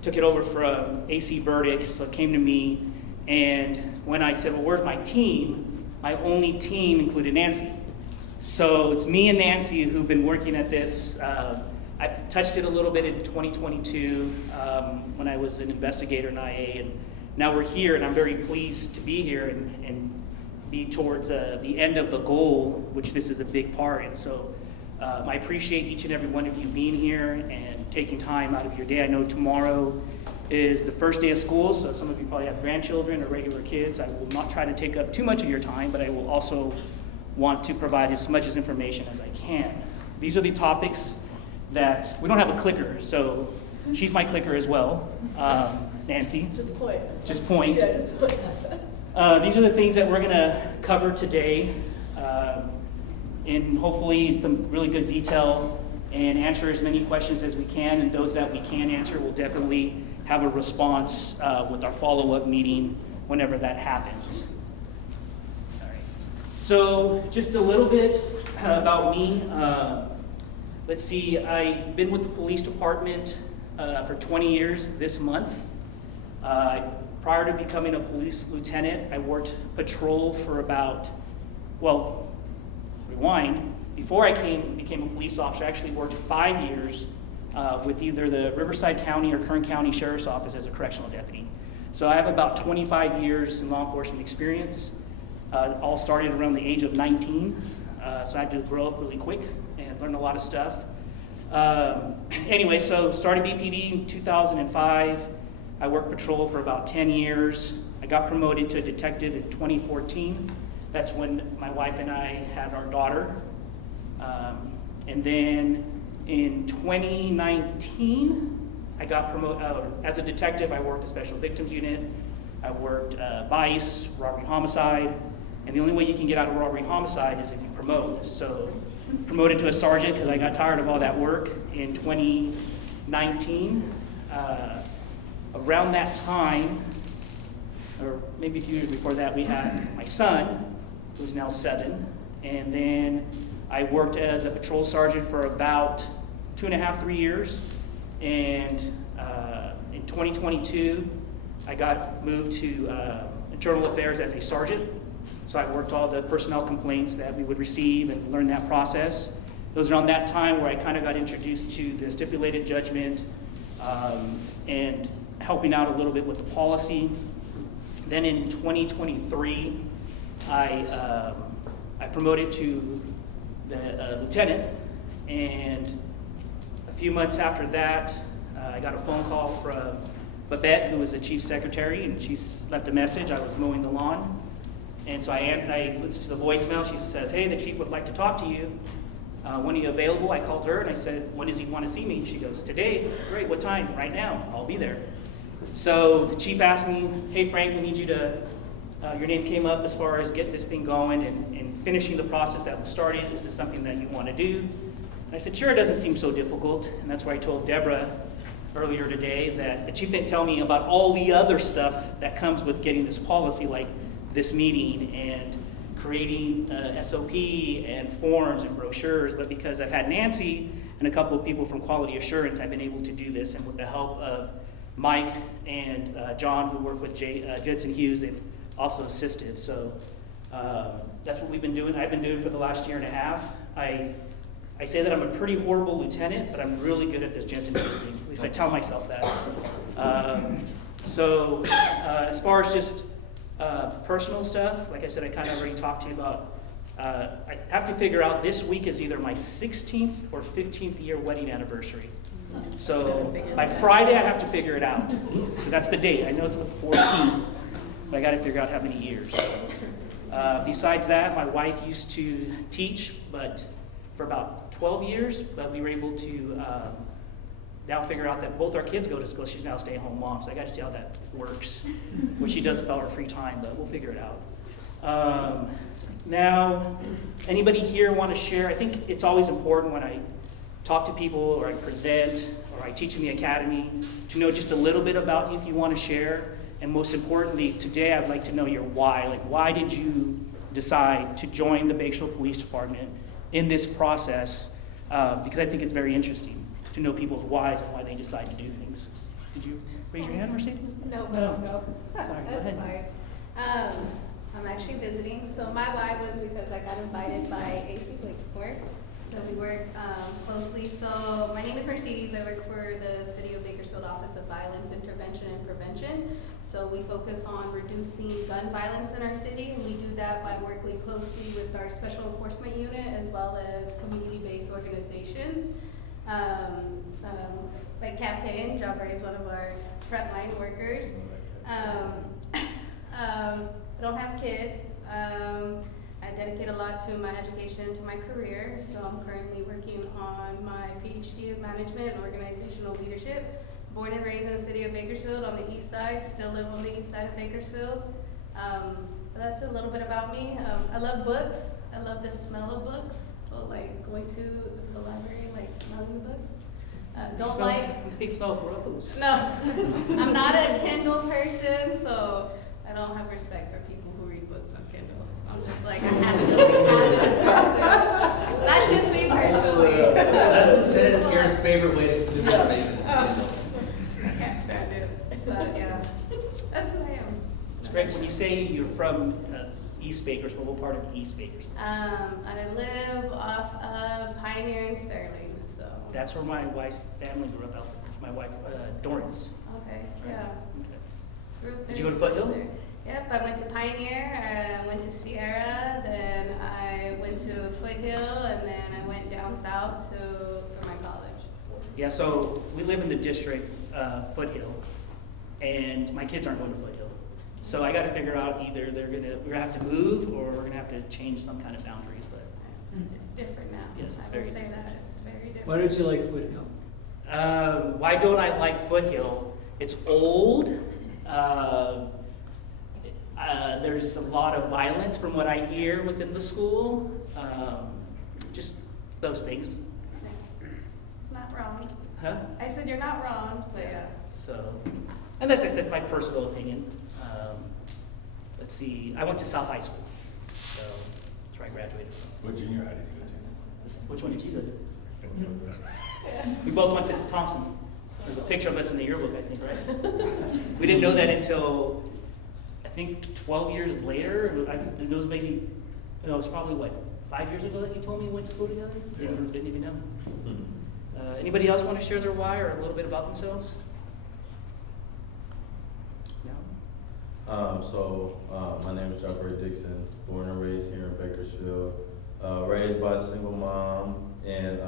took it over from AC Burdick, so it came to me. And when I said, well, where's my team? My only team included Nancy. So it's me and Nancy who've been working at this. I touched it a little bit in 2022 when I was an investigator in IA, and now we're here, and I'm very pleased to be here and be towards the end of the goal, which this is a big part. And so I appreciate each and every one of you being here and taking time out of your day. I know tomorrow is the first day of school, so some of you probably have grandchildren or regular kids. I will not try to take up too much of your time, but I will also want to provide as much information as I can. These are the topics that, we don't have a clicker, so she's my clicker as well, Nancy. Just point. Just point. Yeah, just point. These are the things that we're gonna cover today, and hopefully in some really good detail, and answer as many questions as we can, and those that we can answer, we'll definitely have a response with our follow-up meeting whenever that happens. All right. So just a little bit about me. Let's see, I've been with the police department for 20 years this month. Prior to becoming a police lieutenant, I worked patrol for about, well, rewind. Before I became a police officer, I actually worked 5 years with either the Riverside County or Kern County Sheriff's Office as a correctional deputy. So I have about 25 years in law enforcement experience. All started around the age of 19, so I had to grow up really quick and learn a lot of stuff. Anyway, so started BPD in 2005. I worked patrol for about 10 years. I got promoted to a detective in 2014. That's when my wife and I had our daughter. And then in 2019, I got promoted, as a detective, I worked a special victims unit. I worked vice, robbery homicide, and the only way you can get out of robbery homicide is if you promote. So promoted to a sergeant because I got tired of all that work in 2019. Around that time, or maybe a few years before that, we had my son, who's now 7, and then I worked as a patrol sergeant for about 2.5, 3 years, and in 2022, I got moved to internal affairs as a sergeant. So I worked all the personnel complaints that we would receive and learn that process. It was around that time where I kind of got introduced to the stipulated judgment and helping out a little bit with the policy. Then in 2023, I promoted to the lieutenant, and a few months after that, I got a phone call from Babette, who was the chief secretary, and she left a message. I was mowing the lawn, and so I listened to the voicemail. She says, "Hey, the chief would like to talk to you. When are you available?" I called her and I said, "When does he want to see me?" She goes, "Today." "Great, what time?" "Right now, I'll be there." So the chief asked me, "Hey Frank, we need you to, your name came up as far as getting this thing going and finishing the process that was started. Is this something that you want to do?" And I said, "Sure, it doesn't seem so difficult." And that's why I told Deborah earlier today that the chief didn't tell me about all the other stuff that comes with getting this policy, like this meeting and creating SOP and forms and brochures. But because I've had Nancy and a couple of people from Quality Assurance, I've been able to do this. And with the help of Mike and John, who work with Jensen Hughes, they've also assisted. So that's what we've been doing. I've been doing for the last 1.5 years. I say that I'm a pretty horrible lieutenant, but I'm really good at this Jensen Hughes thing. At least I tell myself that. So as far as just personal stuff, like I said, I kind of already talked to you about. I have to figure out, this week is either my 16th or 15th year wedding anniversary. So by Friday, I have to figure it out, because that's the date. I know it's the 14th, but I got to figure out how many years. Besides that, my wife used to teach, but for about 12 years, but we were able to now figure out that both our kids go to school. She's now a stay-at-home mom, so I got to see how that works, what she does with all her free time, but we'll figure it out. Now, anybody here want to share? I think it's always important when I talk to people or I present or I teach in the academy to know just a little bit about you if you want to share. And most importantly, today I'd like to know your why. Like, why did you decide to join the Bakersfield Police Department in this process? Because I think it's very interesting to know people's whys and why they decide to do things. Did you raise your hand, Mercedes? No. Sorry, That's go ahead. fine. I'm actually visiting, so my why was because I got invited by AC Blakeport. So we work closely. So my name is Mercedes. I work for the City of Bakersfield Office of Violence Intervention and Prevention. So we focus on reducing gun violence in our city, and we do that by working closely with our Special Enforcement Unit as well as community-based organizations. Like Cap K, Jabber is one of our frontline workers. I don't have kids. I dedicate a lot to my education, to my career, so I'm currently working on my PhD of Management and Organizational Leadership. Born and raised in the city of Bakersfield on the east side, still live on the east side of Bakersfield. But that's a little bit about me. I love books. I love the smell of books, so like going to the library, like smelling books. They smell gross. No, I'm not a Kindle person, so I don't have respect for people who read books on Kindle. I'm just like, I have to have it in person. That's just me personally. That's Lieutenant Scare's favorite way to consume information. I can't stand it. But yeah, that's who I am. It's great. When you say you're from East Bakersfield, what part of East Bakersfield? I live off of Pioneer and Sterling, so. That's where my wife's family grew up. My wife, Dorrance. Okay, yeah. Okay. Group Did you go to there, Foothill? there. Yep, I went to Pioneer, I went to Sierra, then I went to Foothill, and then I went down south for my college. Yeah, so we live in the district, Foothill, and my kids aren't going to Foothill. So I got to figure out either we're gonna have to move or we're gonna have to change some kind of boundaries. But It's different now. Yes, it's I very will say different. that, it's very different. Why don't you like Foothill? why don't I like Foothill? It's old. There's a lot of violence from what I hear within the school. Just those things. It's not wrong. Huh? I said you're not wrong, but yeah. So, and as I said, my personal opinion. Let's see, I went to South High School, so that's where I graduated from. What junior high did you go to? Which one did you go to? We both went to Thompson. There's a picture of us in the yearbook, I think, right? We didn't know that until, I think, 12 years later. It was maybe, it was probably, what, 5 years ago that you told me you went to school together? Yeah. Didn't even know. Anybody else want to share their why or a little bit about themselves? No? My name is Jabari Dixon, born and raised here in Bakersfield, raised by a single mom, and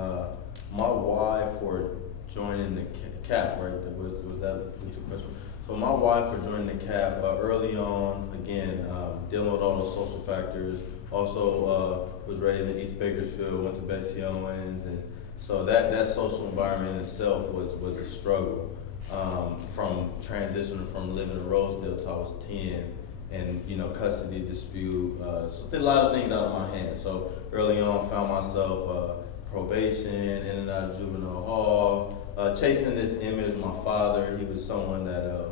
my why for joining the CAP, right? Was that the question? So my why for joining the CAP early on, again, dealing with all those social factors. Also, was raised in East Bakersfield, went to Bessie Owens, and so that social environment itself was a struggle. From transitioning from living in Rosedale till I was 10, and custody dispute, so did a lot of things out of my hands. So early on, found myself probation, in and out of juvenile hall, chasing this image. My father, he was someone that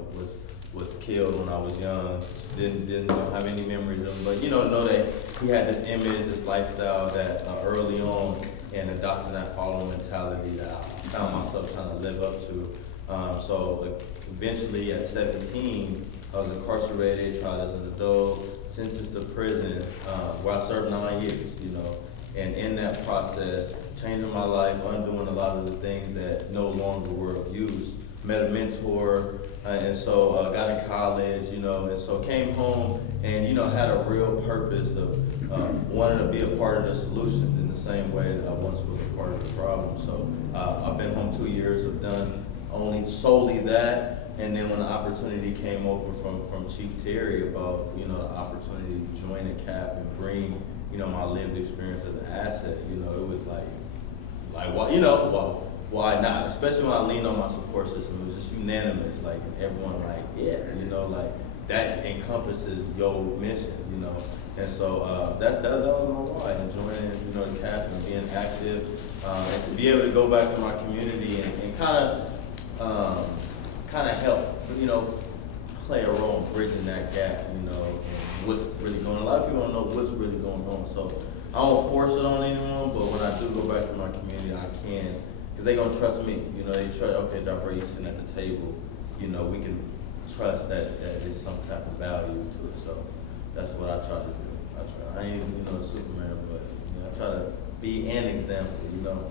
was killed when I was young. Didn't have any memories of him, but know that he had this image, this lifestyle that early on, and adopting that following mentality that I found myself trying to live up to. So eventually at 17, I was incarcerated, tried as an adult, sentenced to prison, where I served 9 years, and in that process, changing my life, undoing a lot of the things that no longer were of use. Met a mentor, and so got in college, and so came home and, had a real purpose of wanting to be a part of the solution in the same way that I once was a part of the problem. So I've been home 2 years, I've done only solely that, and then when the opportunity came over from Chief Terry about the opportunity to join the CAP and bring my lived experience as an asset, it was like why not? Especially when I leaned on my support system, it was just unanimous, like everyone that encompasses your mission, and so that was my why, enjoying the CAP and being active, and to be able to go back to my community and kind of help, play a role in bridging that gap, and what's really going on. A lot of people don't know what's really going on, so I don't force it on anyone, but when I do go back to my community, I can, because they're going to trust me. They trust, okay, Jabari, you sitting at the table, we can trust that there's some type of value to it, so that's what I try to do. I ain't, Superman, but I try to be an example, Not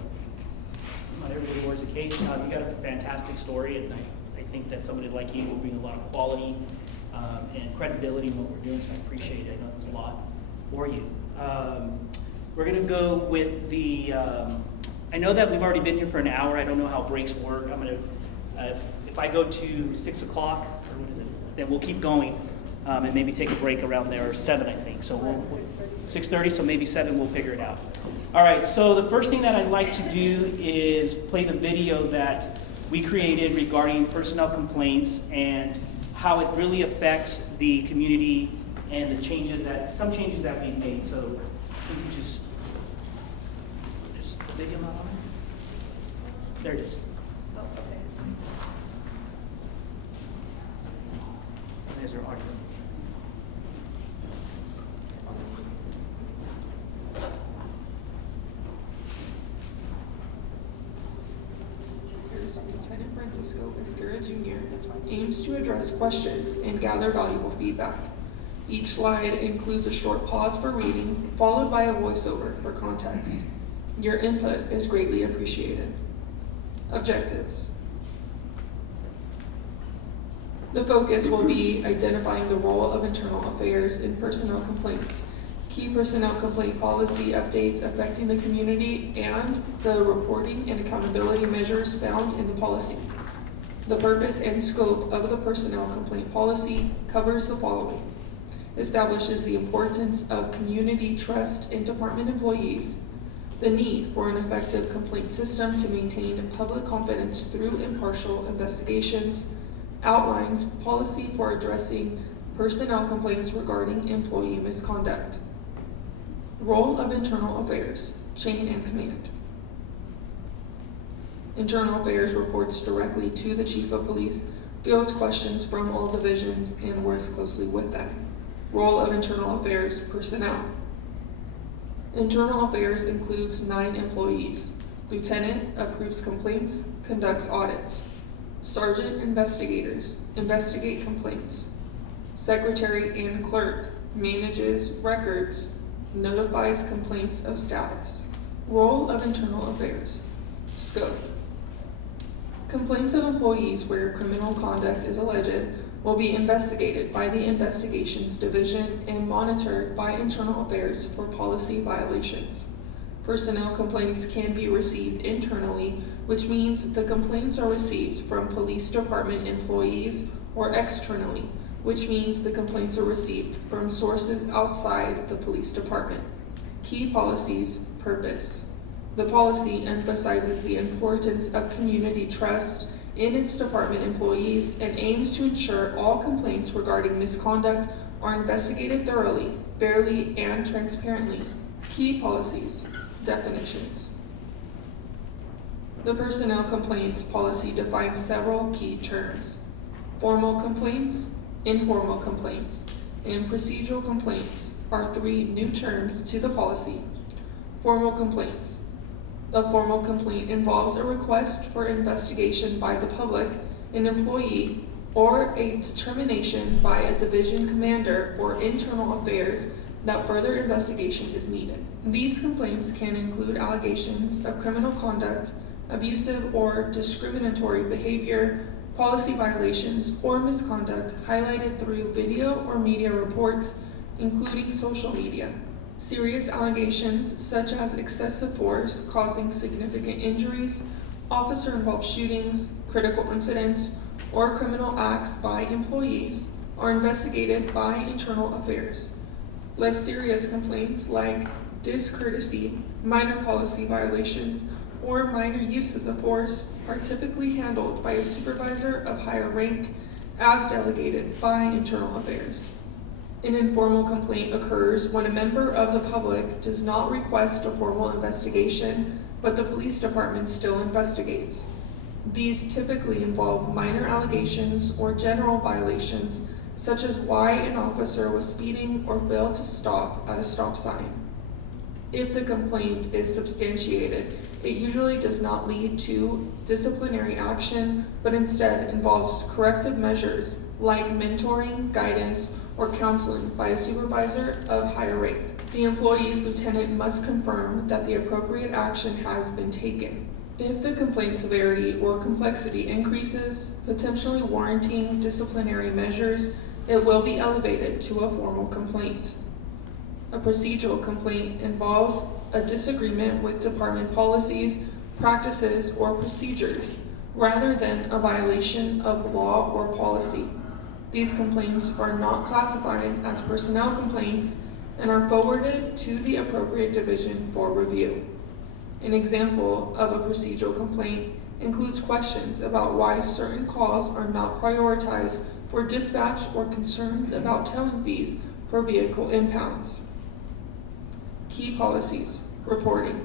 everybody wears a cape. You got a fantastic story, and I think that somebody like you will bring a lot of quality and credibility in what we're doing, so I appreciate it. I know it's a lot for you. We're going to go with the, I know that we've already been here for an hour. I don't know how breaks work. I'm going to, if I go to 6 o'clock, or what is it, then we'll keep going and maybe take a break around there, or 7, I think. So we'll 6:30, so maybe 7, we'll figure it out. All right, so the first thing that I'd like to do is play the video that we created regarding personnel complaints and how it really affects the community and the changes some changes that we've made. So if you just the video not on? There it is. Oh, okay. There's our audio. Officers Lieutenant Francisco Esquera Jr. aims to address questions and gather valuable feedback. Each slide includes a short pause for reading, followed by a voiceover for context. Your input is greatly appreciated. Objectives. The focus will be identifying the role of internal affairs in personnel complaints, key personnel complaint policy updates affecting the community, and the reporting and accountability measures found in the policy. The purpose and scope of the personnel complaint policy covers the following: establishes the importance of community trust in department employees, the need for an effective complaint system to maintain public confidence through impartial investigations, outlines policy for addressing personnel complaints regarding employee misconduct. Role of internal affairs, chain and command. Internal affairs reports directly to the chief of police, fields questions from all divisions, and works closely with them. Role of internal affairs personnel. Internal affairs includes 9 employees. Lieutenant approves complaints, conducts audits. Sergeant investigators investigate complaints. Secretary and clerk manages records, notifies complaints of status. Role of internal affairs. Scope. Complaints of employees where criminal conduct is alleged will be investigated by the Investigations Division and monitored by Internal Affairs for policy violations. Personnel complaints can be received internally, which means the complaints are received from police department employees, or externally, which means the complaints are received from sources outside the police department. Key policies, purpose. The policy emphasizes the importance of community trust in its department employees and aims to ensure all complaints regarding misconduct are investigated thoroughly, fairly, and transparently. Key policies, definitions. The personnel complaints policy defines several key terms: formal complaints, informal complaints, and procedural complaints are 3 new terms to the policy. Formal complaints. A formal complaint involves a request for investigation by the public, an employee, or a determination by a division commander or internal affairs that further investigation is needed. These complaints can include allegations of criminal conduct, abusive or discriminatory behavior, policy violations, or misconduct highlighted through video or media reports, including social media. Serious allegations such as excessive force causing significant injuries, officer-involved shootings, critical incidents, or criminal acts by employees are investigated by Internal Affairs. Less serious complaints like discourtesy, minor policy violations, or minor uses of force are typically handled by a supervisor of higher rank as delegated by Internal Affairs. An informal complaint occurs when a member of the public does not request a formal investigation, but the police department still investigates. These typically involve minor allegations or general violations, such as why an officer was speeding or failed to stop at a stop sign. If the complaint is substantiated, it usually does not lead to disciplinary action, but instead involves corrective measures like mentoring, guidance, or counseling by a supervisor of higher rank. The employee's lieutenant must confirm that the appropriate action has been taken. If the complaint severity or complexity increases, potentially warranting disciplinary measures, it will be elevated to a formal complaint. A procedural complaint involves a disagreement with department policies, practices, or procedures, rather than a violation of law or policy. These complaints are not classified as personnel complaints and are forwarded to the appropriate division for review. An example of a procedural complaint includes questions about why certain calls are not prioritized for dispatch or concerns about towing fees for vehicle impounds. Key policies, reporting.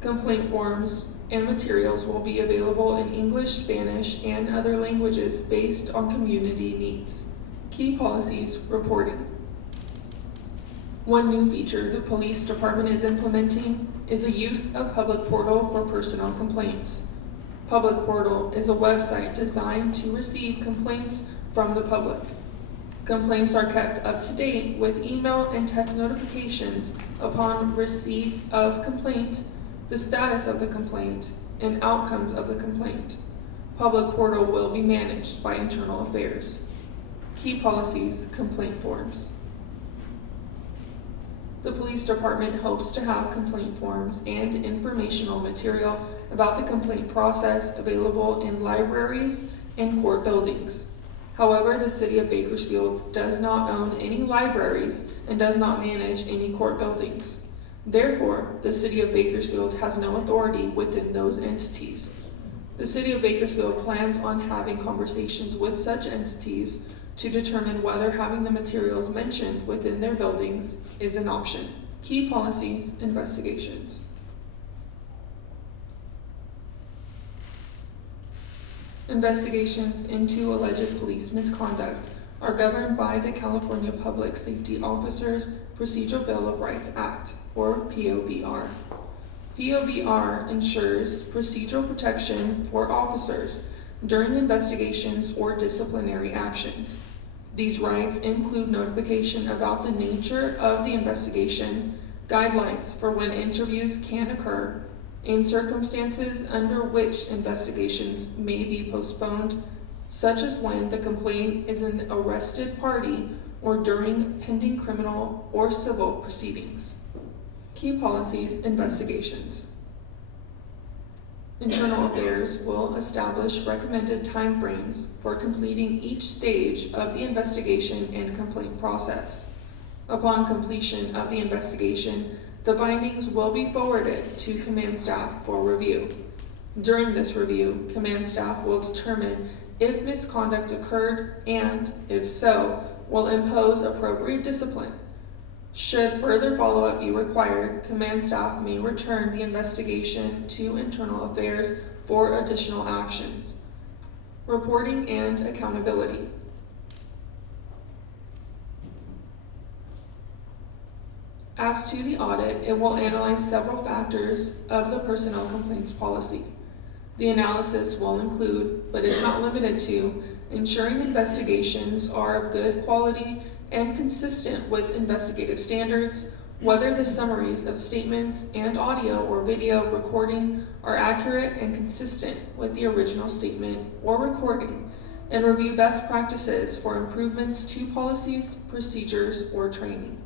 Complaint forms and materials will be available in English, Spanish, and other languages based on community needs. Key policies, reporting. One new feature the police department is implementing is the use of Public Portal for personnel complaints. Public Portal is a website designed to receive complaints from the public. Complaints are kept up to date with email and text notifications upon receipt of complaint, the status of the complaint, and outcomes of the complaint. Public Portal will be managed by Internal Affairs. Key policies, complaint forms. The police department hopes to have complaint forms and informational material about the complaint process available in libraries and court buildings. However, the city of Bakersfield does not own any libraries and does not manage any court buildings. Therefore, the city of Bakersfield has no authority within those entities. The city of Bakersfield plans on having conversations with such entities to determine whether having the materials mentioned within their buildings is an option. Key policies, investigations. Investigations into alleged police misconduct are governed by the California Public Safety Officers Procedural Bill of Rights Act, or POBR. POBR ensures procedural protection for officers during investigations or disciplinary actions. These rights include notification about the nature of the investigation, guidelines for when interviews can occur, and circumstances under which investigations may be postponed, such as when the complaint is an arrested party or during pending criminal or civil proceedings. Key policies, investigations. Internal Affairs will establish recommended timeframes for completing each stage of the investigation and complaint process. Upon completion of the investigation, the findings will be forwarded to command staff for review. During this review, command staff will determine if misconduct occurred and, if so, will impose appropriate discipline. Should further follow-up be required, command staff may return the investigation to Internal Affairs for additional actions. Reporting and accountability. As to the audit, it will analyze several factors of the personnel complaints policy. The analysis will include, but is not limited to, ensuring investigations are of good quality and consistent with investigative standards, whether the summaries of statements and audio or video recording are accurate and consistent with the original statement or recording, and review best practices for improvements to policies, procedures, or training.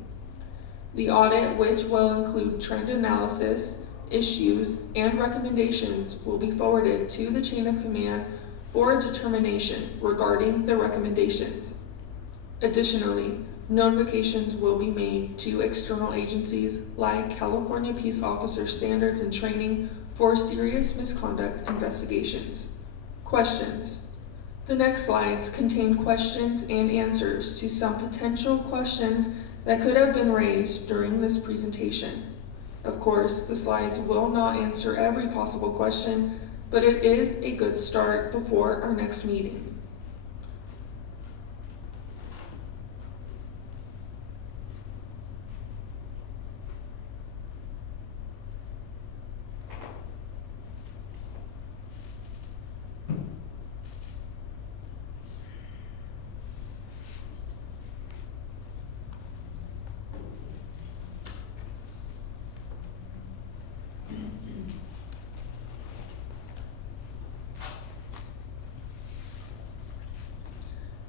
The audit, which will include trend analysis, issues, and recommendations, will be forwarded to the chain of command for a determination regarding the recommendations. Additionally, notifications will be made to external agencies like California Peace Officer Standards and Training for serious misconduct investigations. Questions. The next slides contain questions and answers to some potential questions that could have been raised during this presentation. Of course, the slides will not answer every possible question, but it is a good start before our next meeting.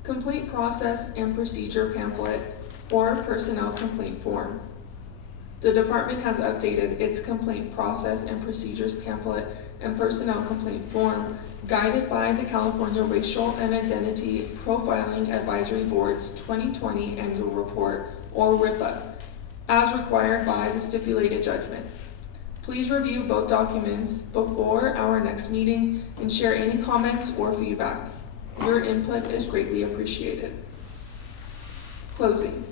Complaint process and procedure pamphlet or personnel complaint form. The department has updated its complaint process and procedures pamphlet and personnel complaint form guided by the California Racial and Identity Profiling Advisory Board's 2020 Annual Report, or RIPA, as required by the stipulated judgment. Please review both documents before our next meeting and share any comments or feedback. Your input is greatly appreciated. Closing.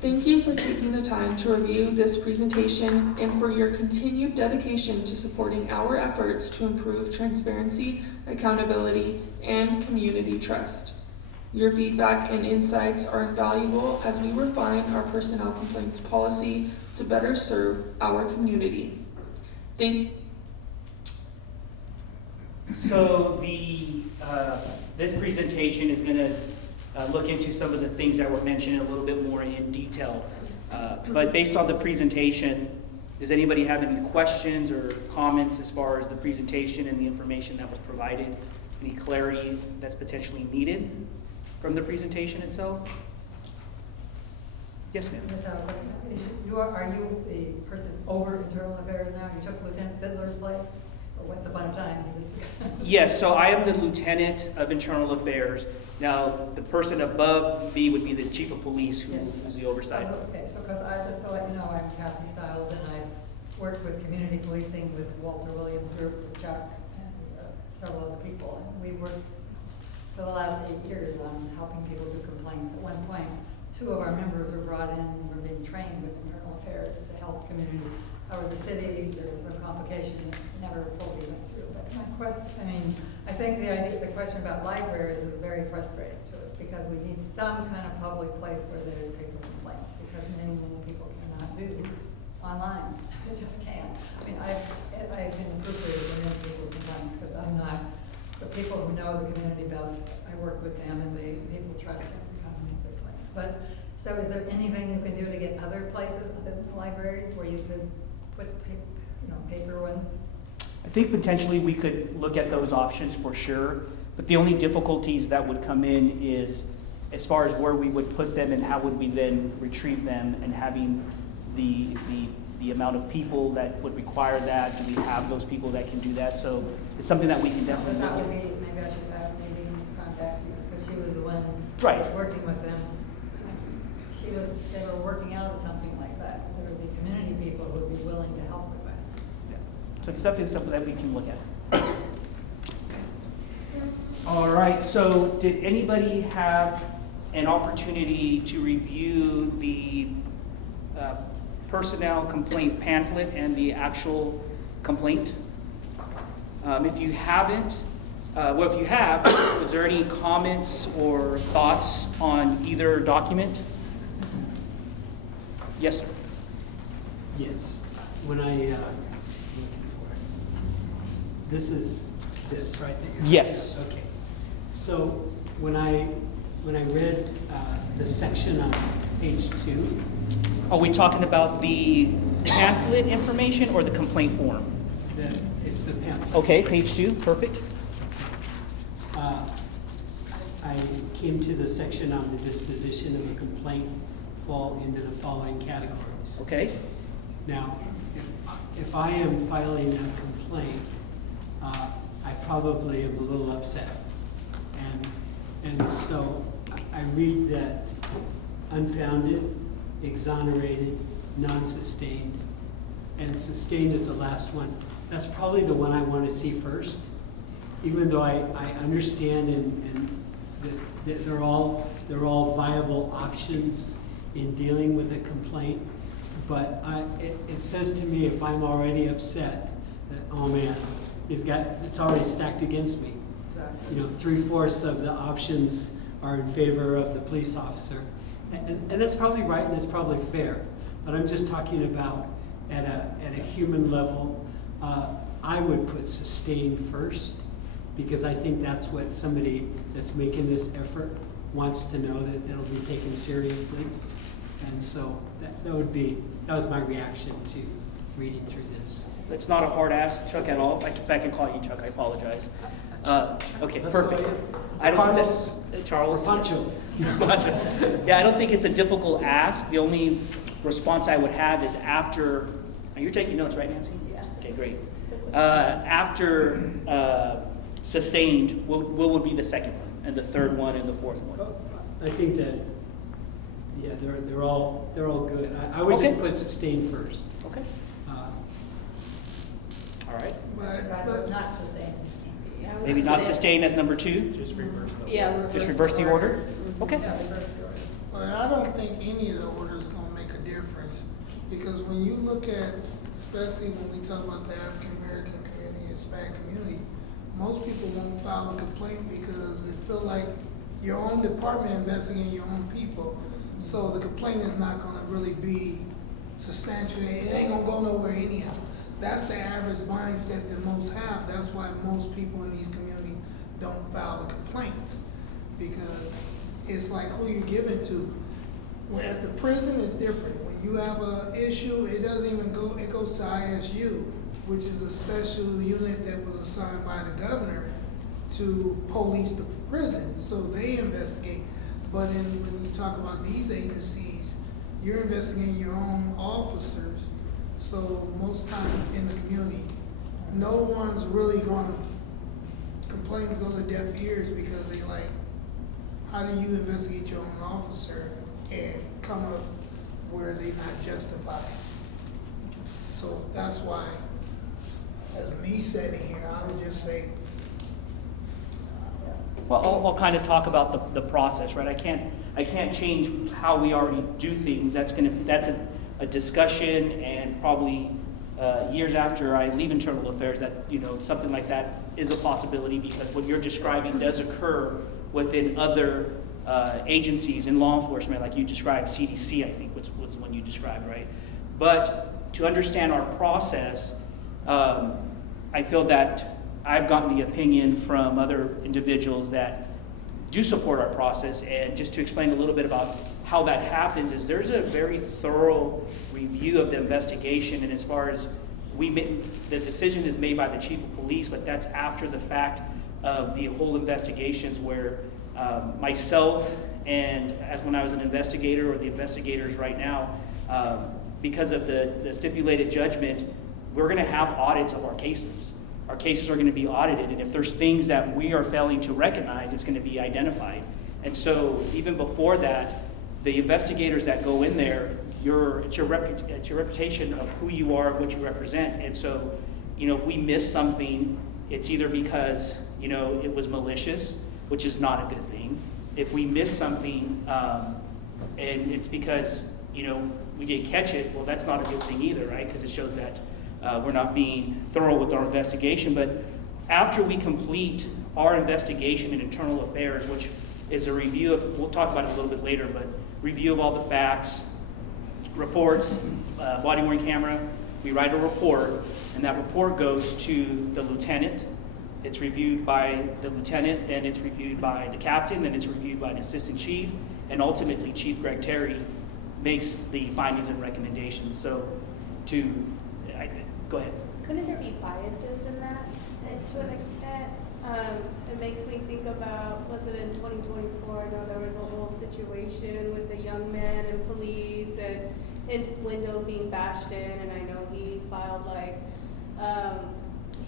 Thank you for taking the time to review this presentation and for your continued dedication to supporting our efforts to improve transparency, accountability, and community trust. Your feedback and insights are invaluable as we refine our personnel complaints policy to better serve our community. So this presentation is going to look into some of the things that were mentioned a little bit more in detail. But based on the presentation, does anybody have any questions or comments as far as the presentation and the information that was provided? Any clarity that's potentially needed from the presentation itself? Yes, ma'am. Ms. Howard, are you a person over internal affairs now? You took Lieutenant Fiddler's place? Or once upon a time he was? Yes, so I am the lieutenant of internal affairs. Now, the person above me would be the chief of police, who's the oversight. Okay, so because I just to let you know, I'm Kathy Stiles, and I've worked with community policing with Walter Williams Group, with Chuck, and several other people. And we worked for the last 8 years on helping people do complaints. At one point, 2 of our members were brought in and were being trained with internal affairs to help community cover the city. There was a complication that never fully went through. But my question, I think the question about libraries is very frustrating to us because we need some kind of public place where there's paper complaints because many people cannot do online. They just can't. I've been proofreading for many people's complaints because I'm not, the people who know the community best, I work with them and people trust them to come and make their claims. But, so is there anything you can do to get other places other than libraries where you could put paper ones? I think potentially we could look at those options for sure, but the only difficulties that would come in is as far as where we would put them and how would we then retrieve them, and having the amount of people that would require that. Do we have those people that can do that? So it's something that we can definitely But that look would at. be, maybe I should have maybe contact you because she was the one Right. who was working with them. They were working out of something like that. There would be community people who would be willing to help with that. Yeah. So it's definitely something that we can look at. All right, so did anybody have an opportunity to review the personnel complaint pamphlet and the actual complaint? If you haven't, if you have, is there any comments or thoughts on either document? Yes, sir. Yes, when I'm looking for it. This is this, right? That you're Yes. Okay. So when I read the section on page 2. Are we talking about the pamphlet information or the complaint form? It's the pamphlet. Okay, page 2, perfect. I came to the section on the disposition of a complaint fall into the following categories. Okay. Now, if I am filing a complaint, I probably am a little upset. And so I read that unfounded, exonerated, non-sustained, and sustained is the last one. That's probably the one I want to see first, even though I understand and that they're all viable options in dealing with a complaint. But it says to me, if I'm already upset, that, oh man, it's already stacked against me. Exactly. You know, 3/4 of the options are in favor of the police officer. And that's probably right and that's probably fair. But I'm just talking about at a human level, I would put sustained first, because I think that's what somebody that's making this effort wants to know, that it'll be taken seriously. And so that was my reaction to reading through this. It's not a hard ask, Chuck, at all. If I can call you Chuck, I apologize. Okay, That's perfect. okay. I don't Carlos? think Charles. Or Pancho. Pancho. Yeah, I don't think it's a difficult ask. The only response I would have is after, you're taking notes, right, Nancy? Yeah. Okay, great. After sustained, what would be the second one, and the third one, and the fourth one? I think that, yeah, they're all good. I would Okay. just put sustained first. Okay. All right. But not sustained. Maybe not sustained as number 2? Just reverse the. Yeah. Just reverse the order? Okay. Yeah, reverse the order. Well, I don't think any of the orders gonna make a difference, because when you look at, especially when we talk about the African American community, Hispanic community, most people won't file a complaint because they feel like your own department investigating your own people, so the complaint is not gonna really be substantiated. It ain't gonna go nowhere anyhow. that's the average mindset that most have. That's why most people in these communities don't file the complaints. Because it's like who you give it to. When at the prison it's different. When you have a issue, it doesn't even go, it goes to ISU, which is a special unit that was assigned by the governor to police the prison, so they investigate. But when you talk about these agencies, you're investigating your own officers. So most time in the community, no one's really gonna, complaints go to deaf ears because they like, how do you investigate your own officer and come up where they're not justified? So that's why, as me sitting here, I would just say, Well, I'll kind of talk about the process, right? I can't change how we already do things. That's a discussion, and probably years after I leave internal affairs, that, you know, something like that is a possibility, because what you're describing does occur within other agencies in law enforcement, like you described. CDC, I think, was the one you described, right? But to understand our process, I feel that I've gotten the opinion from other individuals that do support our process. And just to explain a little bit about how that happens, is there's a very thorough review of the investigation, and as far as the decision is made by the chief of police, but that's after the fact of the whole investigations, where myself, and as when I was an investigator, or the investigators right now, because of the stipulated judgment, we're going to have audits of our cases. Our cases are going to be audited, and if there's things that we are failing to recognize, it's going to be identified. And so even before that, the investigators that go in there, it's your reputation of who you are, what you represent. And so, you know, if we miss something, it's either because, you know, it was malicious, which is not a good thing. If we miss something, and it's because, you know, we didn't catch it, well, that's not a good thing either, right? Because it shows that we're not being thorough with our investigation. But after we complete our investigation in internal affairs, which is a review of, we'll talk about it a little bit later, but review of all the facts, reports, body-worn camera, we write a report, and that report goes to the lieutenant. It's reviewed by the lieutenant, then it's reviewed by the captain, then it's reviewed by an assistant chief, and ultimately Chief Greg Terry makes the findings and recommendations. So go ahead. Couldn't there be biases in that, to an extent? It makes me think about, was it in 2024? I know there was a whole situation with the young man and police, and his window being bashed in, and I know he filed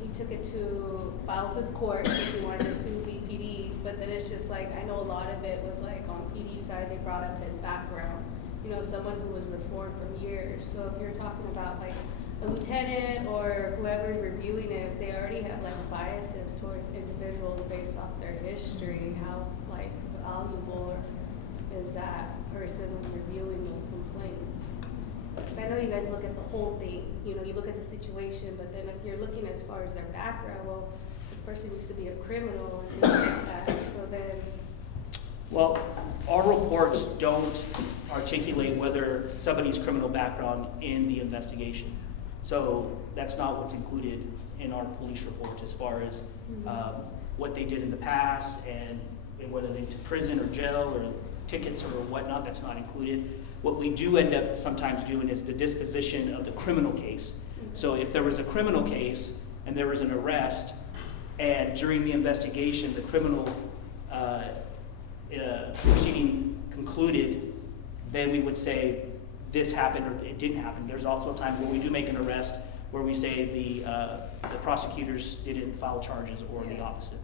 he took it filed to the court because he wanted to sue BPD, but then it's just like, I know a lot of it was like on PD side, they brought up his background, you know, someone who was reformed from years. So if you're talking about like a lieutenant or whoever's reviewing it, if they already have like biases towards individuals based off their history, how like valuable is that person reviewing those complaints? Because I know you guys look at the whole thing, you know, you look at the situation, but then if you're looking as far as their background, well, this person used to be a criminal and things like that, so then. Well, our reports don't articulate whether somebody's criminal background in the investigation. So that's not what's included in our police reports, as far as what they did in the past, and whether they went to prison or jail or tickets or whatnot. That's not included. What we do end up sometimes doing is the disposition of the criminal case. So if there was a criminal case and there was an arrest, and during the investigation the criminal proceeding concluded, then we would say this happened or it didn't happen. There's also times where we do make an arrest where we say the prosecutors didn't file charges, or the opposite.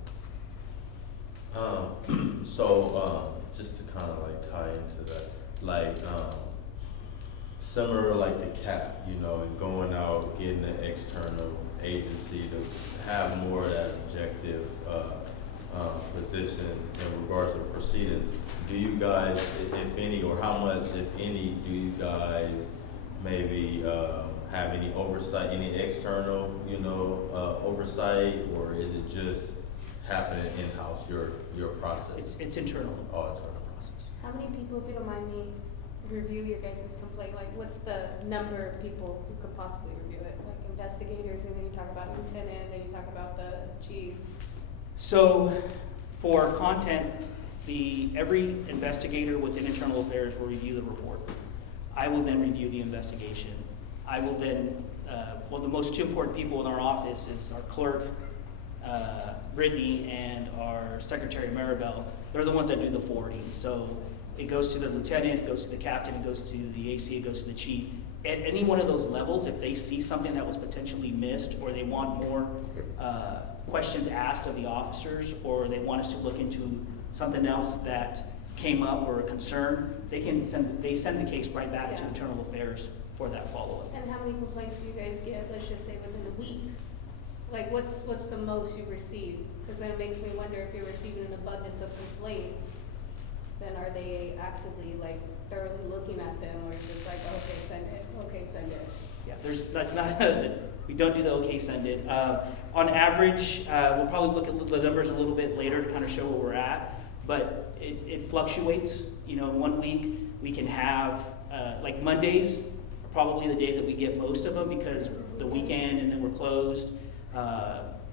Just to kind of like tie into that, like similar like the CAP, you know, and going out, getting an external agency to have more of that objective position in regards to proceedings. Do you guys, if any, or how much, if any, do you guys maybe have any oversight, any external, you know, oversight, or is it just happening in-house, your process? It's internal. Oh, it's internal. How many people, if you don't mind me review your guys' complaint? Like, what's the number of people who could possibly review it? Like investigators, and then you talk about lieutenant, then you talk about the chief. So for content, every investigator within internal affairs will review the report. I will then review the investigation. I will then, the most two important people in our office is our clerk, Brittany, and our secretary, Maribel. They're the ones that do the forwarding. So it goes to the lieutenant, it goes to the captain, it goes to the AC, it goes to the chief. At any one of those levels, if they see something that was potentially missed, or they want more questions asked of the officers, or they want us to look into something else that came up or a concern, they send the case right back to Yeah. internal affairs for that follow-up. And how many complaints do you guys get, let's just say within a week? Like, what's the most you've received? Because then it makes me wonder, if you're receiving an abundance of complaints, then are they actively, like, thoroughly looking at them, or just like, okay, send it? Yeah, that's not, we don't do the okay, send it. On average, we'll probably look at the numbers a little bit later to kind of show where we're at, but it fluctuates. You know, 1 week we can have, like Mondays, are probably the days that we get most of them because the weekend and then we're closed.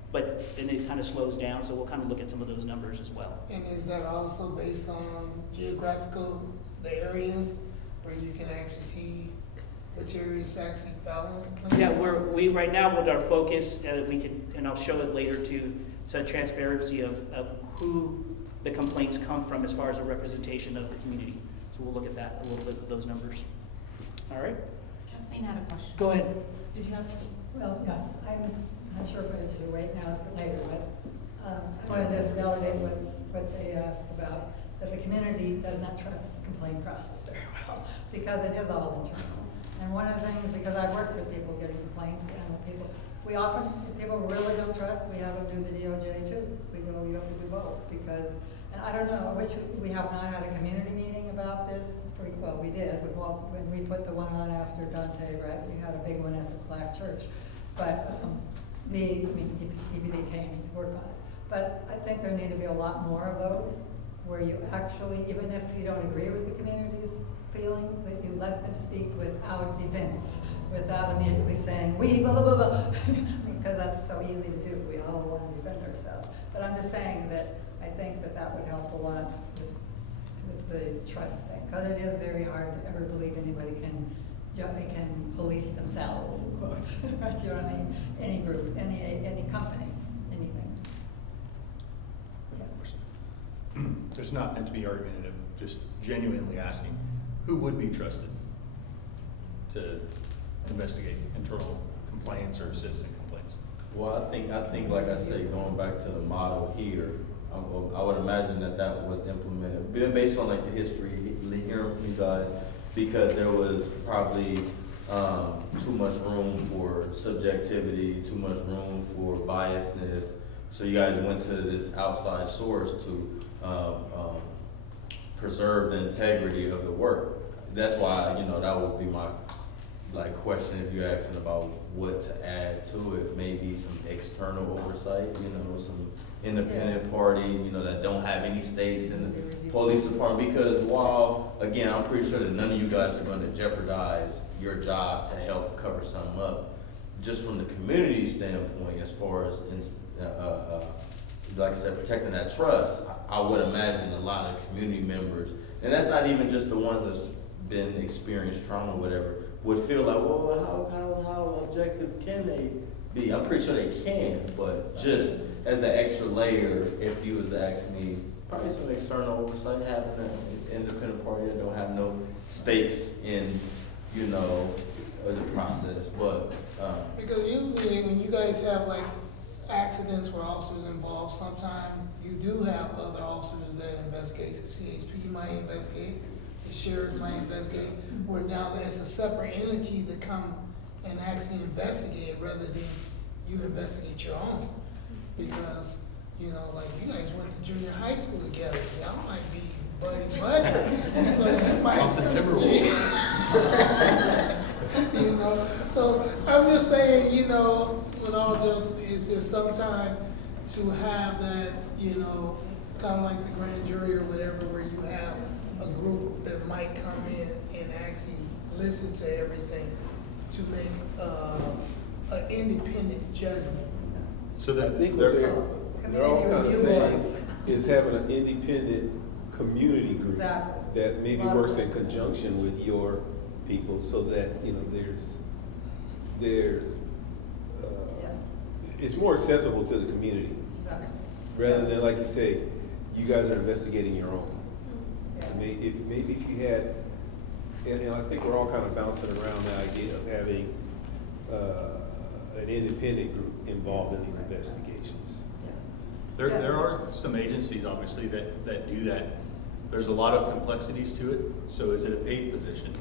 But then it kind of slows down, so we'll kind of look at some of those numbers as well. And is that also based on geographical, the areas where you can actually see which areas actually filing complaints? Yeah, we right now with our focus, and I'll show it later too, some transparency of who the complaints come from as far as a representation of the community. So we'll look at that a little bit with those numbers. All right? Kathleen had a question. Go ahead. Did you have a question? Well, yeah, I'm not sure if I should wait now or later, but I want to just validate what they asked about, that the community does not trust the complaint process very well, because it is all internal. And one of the things, because I've worked with people getting complaints, and with people, if people really don't trust, we have them do the DOJ too. You have to do both, because, and I don't know, I wish we have not had a community meeting about this. Well, we did, when we put the one on after Dante, right, we had a big one at the Black Church. But DPD came to work on it. But I think there need to be a lot more of those, where you actually, even if you don't agree with the community's feelings, that you let them speak without defense, without immediately saying, we blah, blah, blah, blah, because that's so easy to do. We all want to defend ourselves. But I'm just saying that I think that would help a lot with the trust thing, because it is very hard to ever believe anybody can police themselves, in quotes, right? You know what I mean? Any group, any company, anything. Yes. It's not meant to be argumentative, just genuinely asking, who would be trusted to investigate internal complaints or citizen complaints? Well, I think, like I say, going back to the model here, I would imagine that was implemented, based on like the history, hearing from you guys, because there was probably too much room for subjectivity, too much room for biasness. So you guys went to this outside source to preserve the integrity of the work. That's why, that would be my question if you're asking about what to add to it. Maybe some external oversight, some independent party, that don't have any stakes in the police department. Because while, again, I'm pretty sure that none of you guys are going to jeopardize your job to help cover something up, just from the community standpoint, as far as, like I said, protecting that trust, I would imagine a lot of community members, and that's not even just the ones that's been experienced trauma or whatever, would feel like, well, how objective can they be? I'm pretty sure they can, but just as an extra layer, if you was to ask me, probably some external oversight, having an independent party that don't have no stakes in, the process, but. Because usually when you guys have like accidents where officers involved, sometimes you do have other officers that investigate. The CHP might investigate, the sheriff might investigate, where now it's a separate entity that come and actually investigate rather than you investigate your own. Because, like you guys went to junior high school together, y'all might be buddy. Thompson Timberwolves. So I'm just saying, with all jokes, it's just sometimes to have that, kind of like the grand jury or whatever, where you have a group that might come in and actually listen to everything to make, an independent judgment. So I that think what they're all Community kind of review saying boards. is having an independent community group Exactly. that maybe Lot of works in work. conjunction with your people so that, you know, there's, Yeah, it's more acceptable to the community, exactly. rather than, like you say, you guys are investigating your own. Yeah. Maybe if you had, and I think we're all kind of bouncing around the idea of having, an independent group involved in these investigations. There are some agencies, obviously, that do that. There's a lot of complexities to it, so is it a paid position?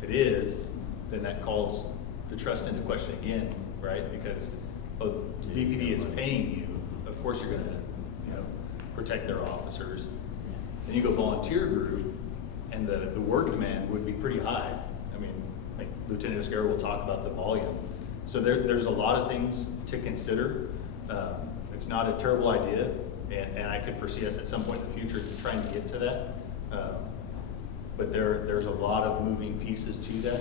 If it is, then that calls the trust into question again, right? Because, oh, BPD is paying you, of course you're gonna, you know, protect their officers. Then you go volunteer group, and the work demand would be pretty high. I mean, like Lieutenant Esquerra will talk about the volume. So there's a lot of things to consider. It's not a terrible idea, and I could foresee us at some point in the future trying to get to that. But there's a lot of moving pieces to that.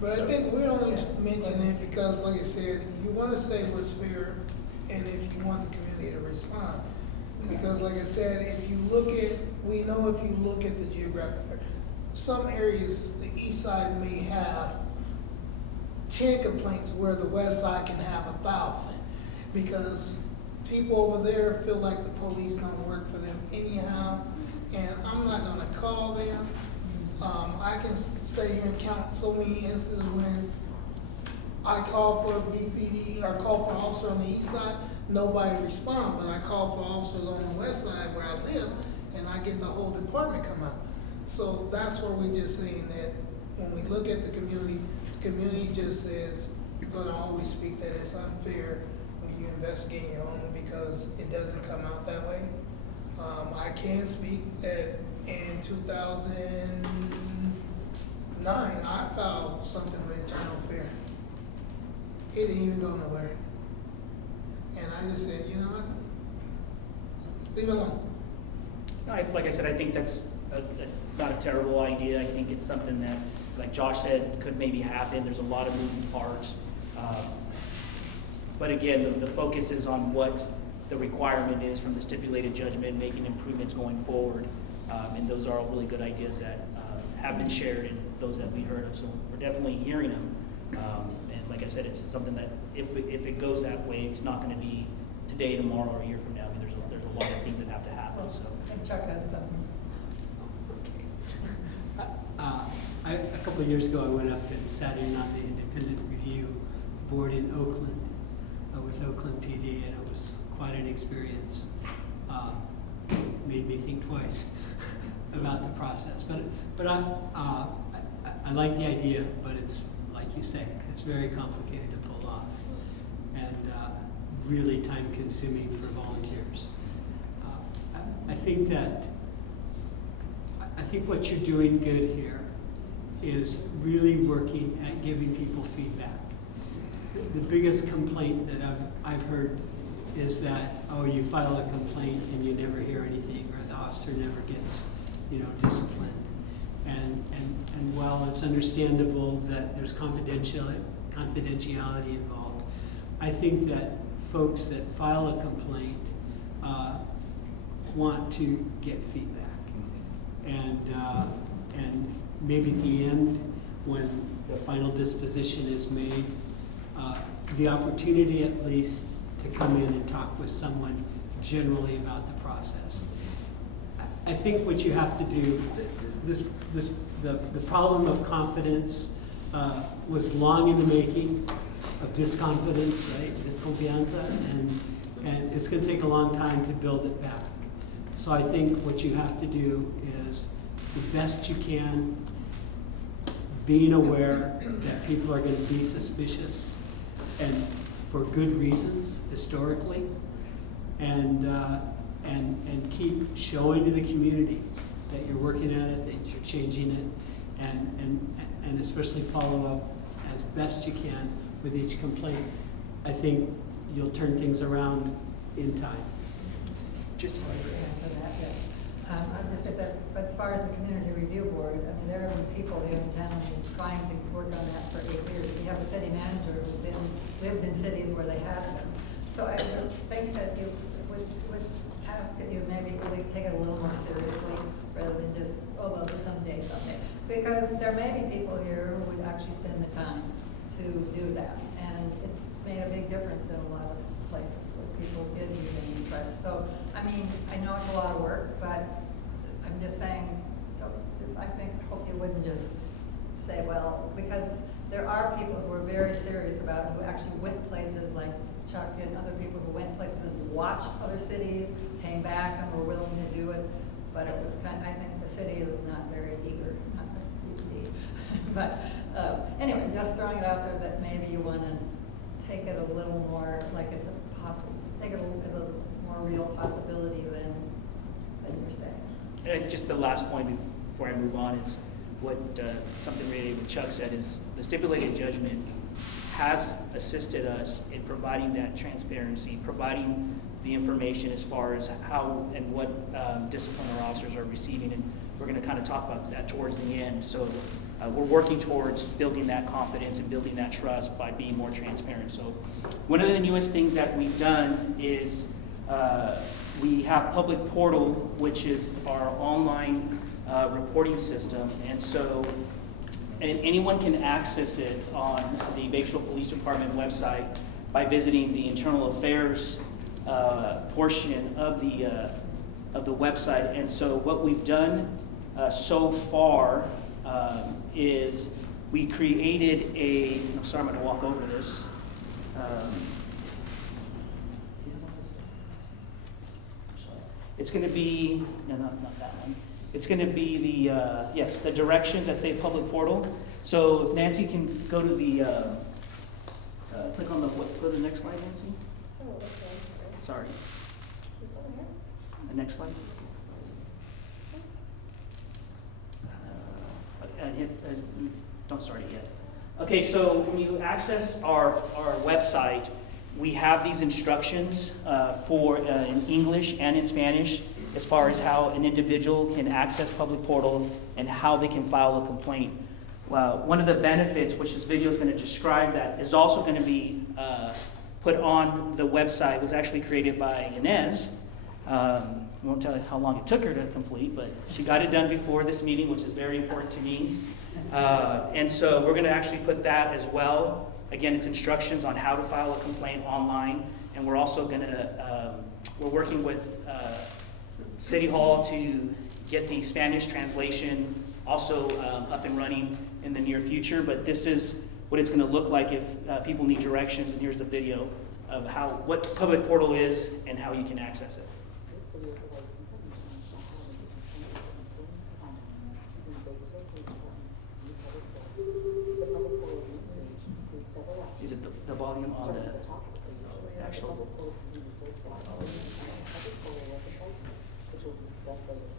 But So- I think we're only mentioning it because, like I said, you wanna say what's fair, and if you want the community to respond. Because like I said, if you look at, we know if you look at the geographic, some areas, the east side may have 10 complaints where the west side can have 1,000. Because people over there feel like the police don't work for them anyhow, and I'm not gonna call them. I can sit here and count so many instances when I call for a BPD or call for an officer on the east side, nobody responds, but I call for officers on the west side where I live, and I get the whole department come out. So that's where we just saying that when we look at the community just says, you're gonna always speak that it's unfair when you investigate your own because it doesn't come out that way. I can speak that in 2009, I filed something with Internal Fair. It didn't even go nowhere. And I just said, you know what? Leave it alone. No, like I said, I think that's not a terrible idea. I think it's something that, like Josh said, could maybe happen. There's a lot of moving parts. But again, the focus is on what the requirement is from the stipulated judgment, making improvements going forward. And those are all really good ideas that have been shared and those that we heard of. So we're definitely hearing them. And like I said, it's something that if it goes that way, it's not going to be today, tomorrow, or a year from now. I mean, there's a lot of things that have to happen. So. And Chuck has something. A couple of years ago, I went up and sat in on the independent review board in Oakland with Oakland PD, and it was quite an experience. Made me think twice about the process. But I like the idea, but it's like you say, it's very complicated to pull off, and really time-consuming for volunteers. I think what you're doing good here is really working at giving people feedback. The biggest complaint that I've heard is that, oh, you file a complaint and you never hear anything, or the officer never gets, disciplined. And while it's understandable that there's confidentiality involved, I think that folks that file a complaint want to get feedback. And maybe at the end, when the final disposition is made, the opportunity at least to come in and talk with someone generally about the process. I think what you have to do, the problem of confidence was long in the making, of disconfidence, right? Disconfianza, and it's going to take a long time to build it back. So I think what you have to do is the best you can, being aware that people are going to be suspicious, and for good reasons historically, and keep showing to the community that you're working at it, that you're changing it, and especially follow up as best you can with each complaint. I think you'll turn things around in time. Just I just said that, but as far as the community review board, I mean, there have been people here in town who've been trying to work on that for 8 years. We have a city manager who's lived in cities where they had them. So I would think that you would ask that you maybe at least take it a little more seriously rather than just, oh, well, someday. Because there may be people here who would actually spend the time to do that. And it's made a big difference in a lot of places where people did use an interest. So, I mean, I know it's a lot of work, but I'm just saying, I hope you wouldn't just say, well, because there are people who are very serious about it, who actually went places like Chuck and other people who went places and watched other cities, came back and were willing to do it. But it was I think the city is not very eager, not necessarily. But anyway, just throwing it out there that maybe you want to take it a little more like it's a take it as a more real possibility than you're saying. And just the last point before I move on is what something related what Chuck said is the stipulated judgment has assisted us in providing that transparency, providing the information as far as how and what discipline our officers are receiving, and we're going to kind of talk about that towards the end. So we're working towards building that confidence and building that trust by being more transparent. So one of the newest things that we've done is we have Public Portal, which is our online reporting system, and so anyone can access it on the Batesville Police Department website by visiting the Internal Affairs portion of the website. And so what we've done so far is we created I'm sorry, I'm going to walk over this. It's going to be, no, not that one. It's going to be the directions that say Public Portal. So if Nancy can go to the, click on go to the next slide, Nancy. Oh, okay, Sorry. This one here? The next slide. And hit, don't start it yet. Okay, so when you access our website, we have these instructions for in English and in Spanish as far as how an individual can access Public Portal and how they can file a complaint. One of the benefits, which this video is going to describe that, is also going to be put on the website, was actually created by Inez. I won't tell you how long it took her to complete, but she got it done before this meeting, which is very important to me. And so we're going to actually put that as well. Again, it's instructions on how to file a complaint online, and we're also going to, we're working with City Hall to get the Spanish translation also up and running in the near future, but this is what it's going to look like if people need directions, and here's the video of what Public Portal is and how you can access it. This video provides information on how to make complaints online using the Batesville Police Department's new Public Portal. The Public Portal's new page includes several actions. Is it the volume on Starting the at the top of the page, actual? the Public Portal contains a search box and a Public Portal reference ID, which will be discussed later.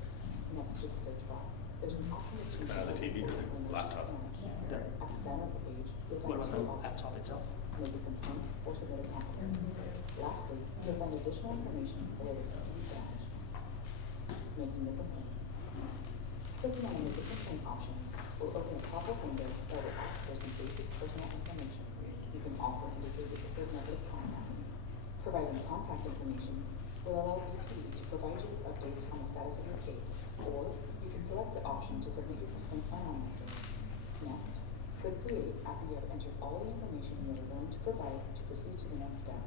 Next to the search bar, there's an option to change The TV or laptop? There. At the center of the page, you'll What find about the two options. laptop itself? Make a complaint or submit a complaint. Lastly, you'll find additional information related to each badge. Making the complaint. Clicking on the Make a Complaint option will open a pop-up window that will ask for some basic personal information. You can also indicate a preferred method of contact. Providing contact information will allow BP to provide you with updates on the status of your case, or you can select the option to submit your complaint anonymously. Next, click Create after you have entered all the information you are willing to provide to proceed to the next step.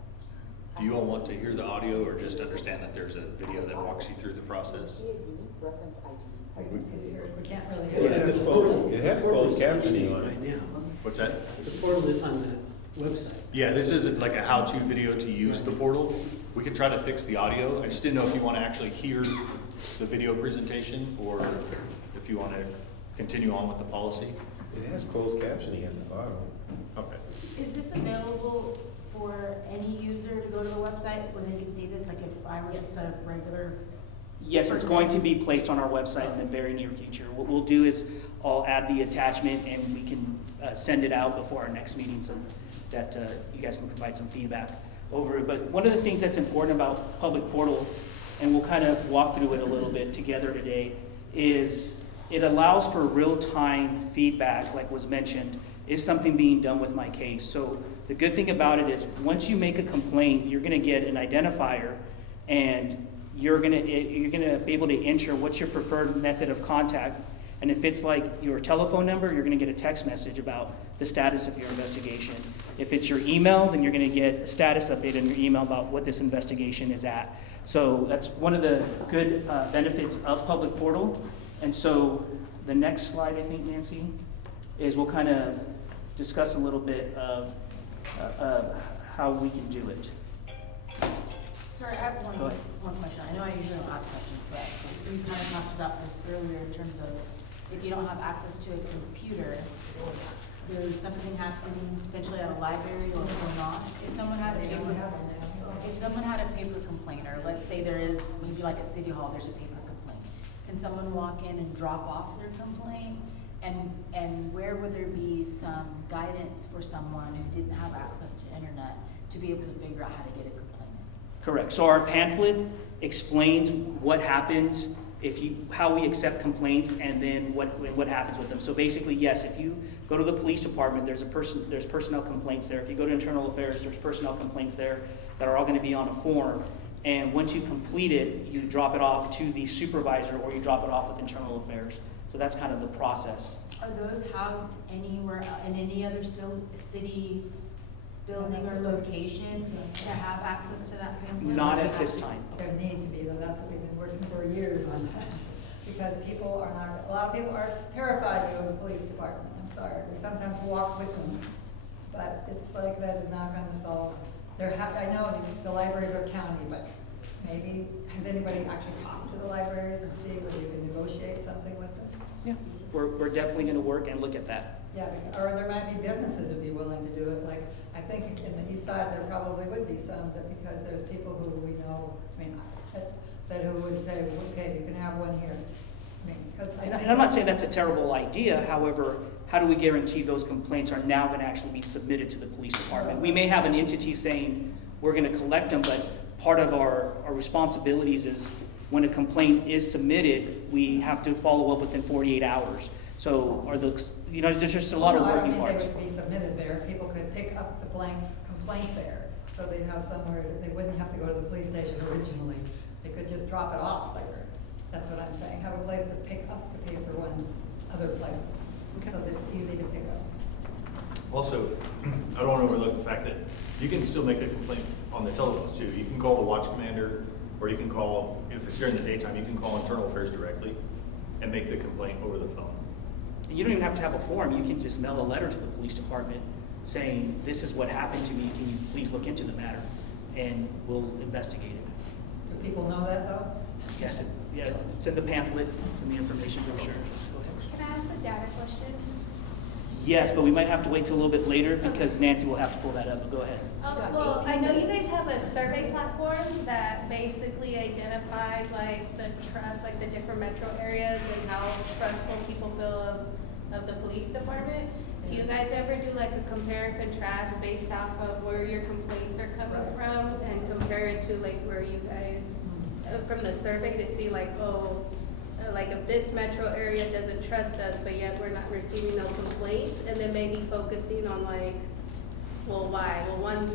Do you all want to hear the audio or just understand that there's a video that walks you through the You'll process? see a unique reference ID has been created. We can't really hear It has closed captioning on Right it. now. What's that? The portal is on the website. Yeah, this is like a how-to video to use the portal. We could try to fix the audio. I just didn't know if you want to actually hear the video presentation or if you want to continue on with the policy. It has closed captioning at the bottom. Okay. Is this available for any user to go to the website where they can see this? Like if I were just a regular Yes, it's going to be placed on our website in the very near future. What we'll do is I'll add the attachment and we can send it out before our next meeting so that you guys can provide some feedback over it. But one of the things that's important about Public Portal and we'll kind of walk through it a little bit together today, is it allows for real-time feedback, like was mentioned. Is something being done with my case? So the good thing about it is once you make a complaint, you're gonna get an identifier, and you're gonna be able to enter what's your preferred method of contact. And if it's like your telephone number, you're gonna get a text message about the status of your investigation. If it's your email, then you're gonna get a status update in your email about what this investigation is at. So that's one of the good benefits of Public Portal. And so the next slide, I think, Nancy, is we'll kind of discuss a little bit of how we can do it. Sorry, I have Go ahead. one question. I know I usually don't ask questions, but we kind of talked about this earlier in terms of if you don't have access to a computer, there's something happening potentially at a library or not. If someone had a paper complaint, or let's say there is, maybe like at City Hall, there's a paper complaint. Can someone walk in and drop off their complaint? And where would there be some guidance for someone who didn't have access to internet to be able to figure out how to get a complaint? Correct. So our pamphlet explains what happens how we accept complaints, and then what happens with them. So basically, yes, if you go to the police department, there's personnel complaints there. If you go to internal affairs, there's personnel complaints there that are all going to be on a form. And once you complete it, you drop it off to the supervisor, or you drop it off with internal affairs. So that's kind of the process. Are those housed anywhere, in any other city building or location to have access to that pamphlet? Not at this time. There need to be, though, that's what we've been working for years on that. Because people are not, a lot of people are terrified to go to the police department, I'm sorry. We sometimes walk with them, but it's like that is not gonna solve. I know the libraries are county, but maybe, has anybody actually talked to the libraries and see whether you can negotiate something with them? Yeah. We're definitely going to work and look at that. Yeah, or there might be businesses who'd be willing to do it, like, I think in the east side, there probably would be some, that because there's people who we know, I mean, that who would say, okay, you can have one here. I mean, because I think. And I'm not saying that's a terrible idea, however, how do we guarantee those complaints are now going to actually be submitted to the police department? We may have an entity saying, we're going to collect them, but part of our responsibilities is when a complaint is submitted, we have to follow up within 48 hours. So are those, there's just a lot of moving parts. I don't mean they would be submitted there, people could pick up the blank complaint there, so they'd have somewhere, they wouldn't have to go to the police station originally, they could just drop it off later. That's what I'm saying, have a place to pick up the paper ones other places, so that it's easy to pick up. Also, I don't want to overlook the fact that you can still make a complaint on the telephones too. You can call the watch commander, or you can call, if it's during the daytime, you can call internal affairs directly and make the complaint over the phone. You don't even have to have a form. You can just mail a letter to the police department saying, this is what happened to me. Can you please look into the matter? And we'll investigate it. Do people know that though? Yes, it's in the pamphlet. It's in the information brochure. Go ahead. Can I ask a data question? Yes, but we might have to wait till a little bit later because Nancy will have to pull that up. But go ahead. Well, I know you guys have a survey platform that basically identifies like the trust, like the different metro areas and how trustful people feel of the police department. Do you guys ever do like a compare and contrast based off of where your complaints are coming from and compare it to like where you guys, from the survey to see like, like if this metro area doesn't trust us, but yet we're not receiving no complaints, and then maybe focusing on like, well, why? Well, one,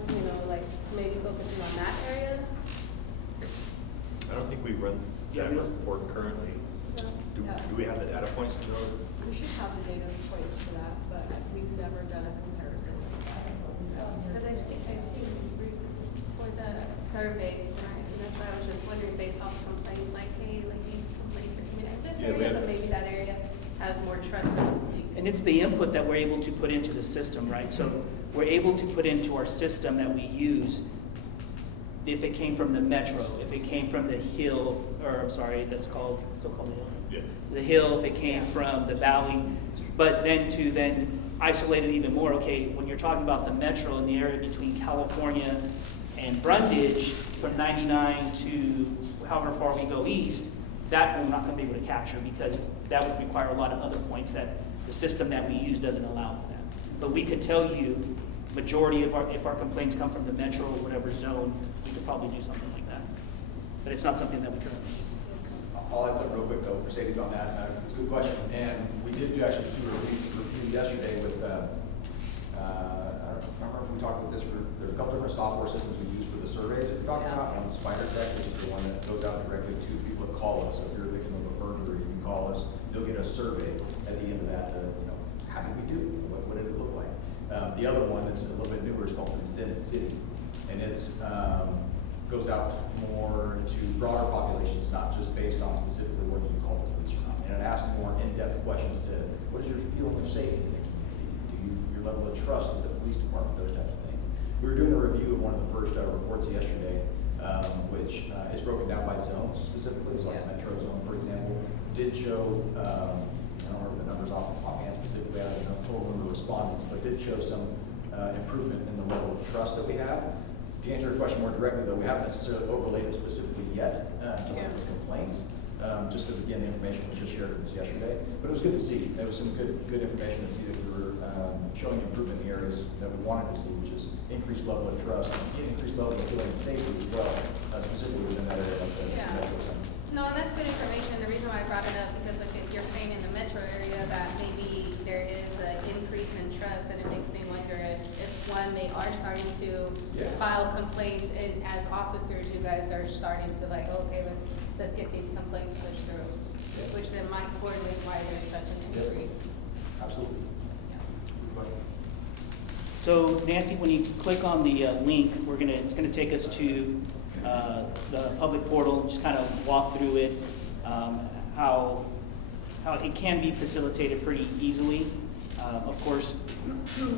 like maybe focusing on that area. I don't think we run that report currently. No. Do we have the data points to know? We should have the data points for that, but we've never done a comparison like that. Because I've seen recently for the survey, right? And that's why I was just wondering, based off complaints, like, hey, like these complaints are coming out of this area, but maybe that area has more trust in the police. And it's the input that we're able to put into the system, right? So we're able to put into our system that we use if it came from the metro, if it came from the hill, or I'm sorry, that's called, still called the hill? Yeah. The hill, if it came from the valley, but then to isolate it even more, okay, when you're talking about the metro in the area between California and Brundage, from 99 to however far we go east, that we're not going to be able to capture because that would require a lot of other points that the system that we use doesn't allow for that. But we could tell you majority of if our complaints come from the metro or whatever zone, we could probably do something like that. but it's not something that we currently. I'll add something real quick though, Mercedes, on that. It's a good question. And we did actually do a review yesterday with, I don't remember if we talked about this, there's a couple different software systems we use for the surveys that we're talking about. One's Spider Tech, which is the one that goes out directly to people that call us. So if you're a victim of a burglary, you can call us, you'll get a survey at the end of that, how did we do? What did it look like? The other one that's a little bit newer is called Zen City. And it's, goes out more to broader populations, not just based on specifically whether you call the police or not. And it asks more in-depth questions to, what is your feeling of safety in the community? Your level of trust with the police department, those types of things. We were doing a review of one of the first reports yesterday, which is broken down by zones specifically, so like Metro Zone, for example, did show, I don't remember the numbers offhand specifically, I don't know total number of respondents, but did show some improvement in the level of trust that we have. To answer your question more directly, though, we haven't necessarily overlaid it specifically yet to those complaints, just because, again, the information was just shared with us yesterday. But it was good to see. There was some good information to see that we were showing improvement in the areas that we wanted to see, which is increased level of trust, and increased level of feeling of safety as well, specifically within that area of the metro center. No, and that's good information. The reason why I brought it up, because like you're saying in the metro area that maybe there is an increase in trust, and it makes me wonder if one, they are starting to file complaints, and as officers, you guys are starting to like, okay, let's get these complaints pushed through, which then might correlate why there's such an increase. Absolutely. Good question. So Nancy, when you click on the link, it's gonna take us to the public portal, just kind of walk through it, how it can be facilitated pretty easily. Of course,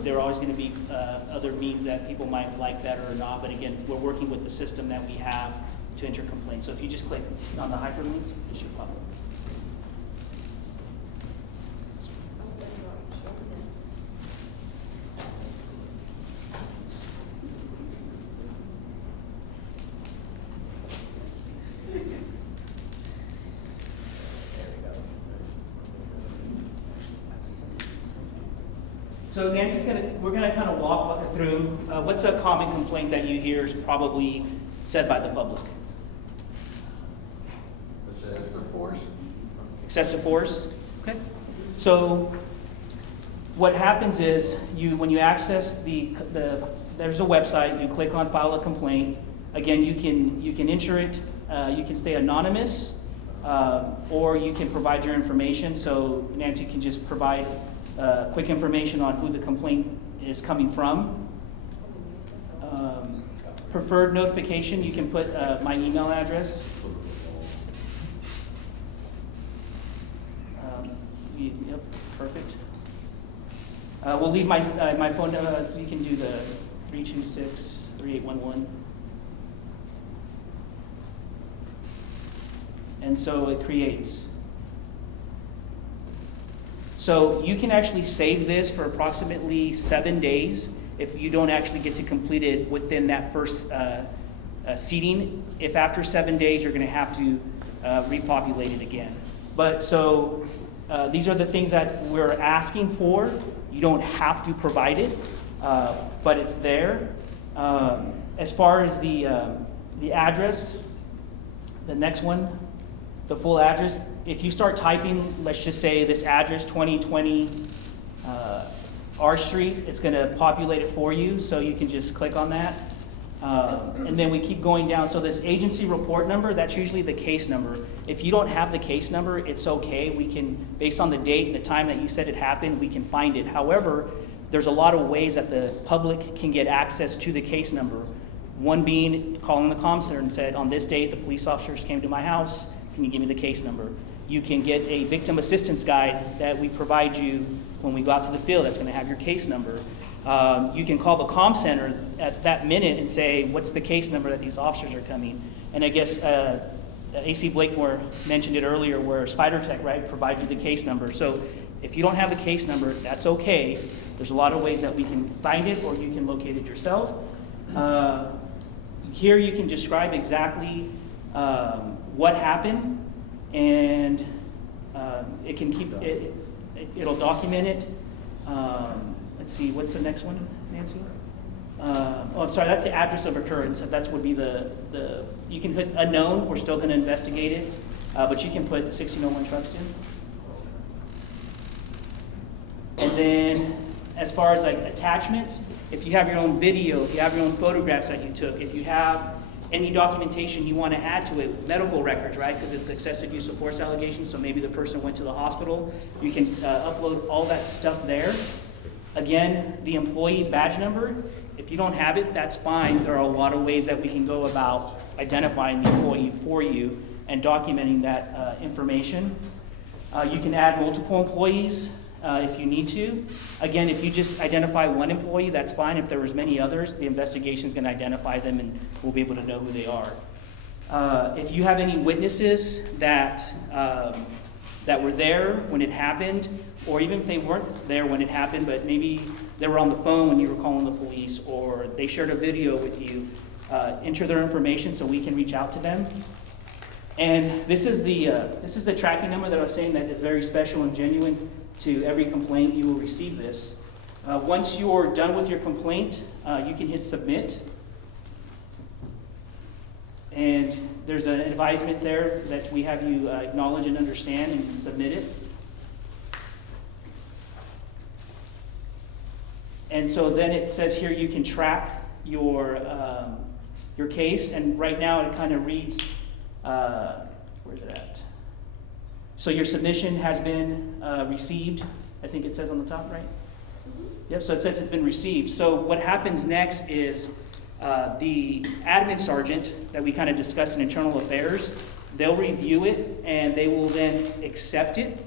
there are always going to be other means that people might like better or not, but again, we're working with the system that we have to enter complaints. So if you just click on the hyperlink, it should pop up. So Nancy's we're gonna kind of walk through, what's a common complaint that you hear is probably said by the public? Excessive force. Excessive force, okay. So what happens is when you access there's a website, you click on file a complaint. Again, you can enter it, you can stay anonymous, or you can provide your information. So Nancy can just provide quick information on who the complaint is coming from. Preferred notification, you can put my email address. Yep, perfect. We'll leave my phone number. You can do the 326-3811. And so it creates. So you can actually save this for approximately 7 days if you don't actually get to complete it within that first seating. If after 7 days, you're going to have to repopulate it again. But so these are the things that we're asking for. You don't have to provide it, but it's there. As far as the address, the next one, the full address, if you start typing, let's just say this address, 2020 R Street, it's going to populate it for you, so you can just click on that. And then we keep going down. So this agency report number, that's usually the case number. If you don't have the case number, it's okay. We can, based on the date and the time that you said it happened, we can find it. However, there's a lot of ways that the public can get access to the case number. One being calling the comm center and said, on this date, the police officers came to my house. Can you give me the case number? You can get a victim assistance guide that we provide you when we go out to the field that's going to have your case number. You can call the comm center at that minute and say, what's the case number that these officers are coming? And I guess AC Blakemore mentioned it earlier where Spider Tech, right, provides you the case number. So if you don't have the case number, that's okay. There's a lot of ways that we can find it or you can locate it yourself. Here you can describe exactly what happened, and it can keep it'll document it. Let's see, what's the next one, Nancy? Oh, I'm sorry, that's the address of occurrence. That would be you can put unknown, we're still gonna investigate it, but you can put 1601 Truxton. And then, as far as like attachments, if you have your own video, if you have your own photographs that you took, if you have any documentation you want to add to it, medical records, right? Because it's excessive use of force allegations, so maybe the person went to the hospital. You can upload all that stuff there. Again, the employee badge number, if you don't have it, that's fine. There are a lot of ways that we can go about identifying the employee for you and documenting that information. You can add multiple employees if you need to. Again, if you just identify one employee, that's fine. If there was many others, the investigation is going to identify them and we'll be able to know who they are. If you have any witnesses that were there when it happened, or even if they weren't there when it happened, but maybe they were on the phone when you were calling the police, or they shared a video with you, enter their information so we can reach out to them. And this is the tracking number that I was saying that is very special and genuine. To every complaint, you will receive this. Once you're done with your complaint, you can hit submit. And there's an advisement there that we have you acknowledge and understand and submit it. And so then it says here you can track your case, and right now it kind of reads, where's it at? So your submission has been received. I think it says on the top, right? Yep, so it says it's been received. So what happens next is the admin sergeant that we kind of discussed in internal affairs, they'll review it and they will then accept it.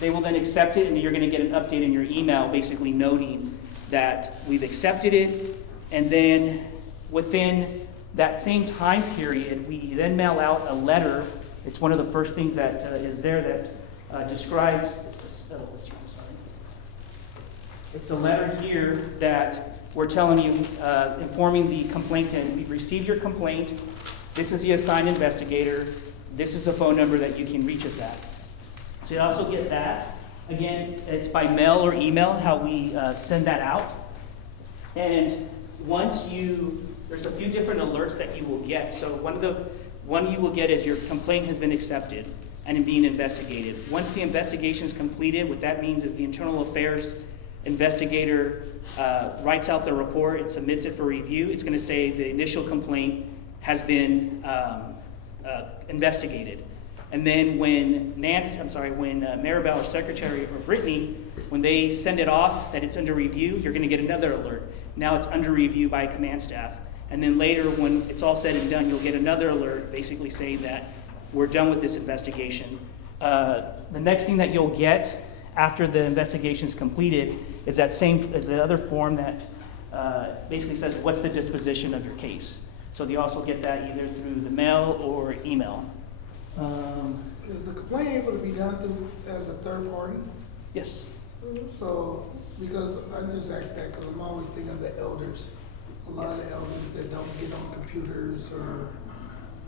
They will then accept it, and you're going to get an update in your email basically noting that we've accepted it. And then within that same time period, we then mail out a letter. It's one of the first things that is there that describes, it's a letter here that we're telling you, informing the complainant, we've received your complaint, this is the assigned investigator, this is the phone number that you can reach us at. So you also get that. Again, it's by mail or email how we send that out. And there's a few different alerts that you will get. So one you will get is your complaint has been accepted and being investigated. Once the investigation is completed, what that means is the internal affairs investigator writes out the report and submits it for review. It's going to say the initial complaint has been investigated. And then when Maribel or Secretary or Brittany, when they send it off that it's under review, you're going to get another alert. Now it's under review by command staff. And then later, when it's all said and done, you'll get another alert basically saying that we're done with this investigation. The next thing that you'll get after the investigation is completed is the other form that basically says what's the disposition of your case. So you also get that either through the mail or email. Is the complaint able to be done through as a third party? Yes. So, because I just asked that because I'm always thinking of the elders. A lot of elders that don't get on computers or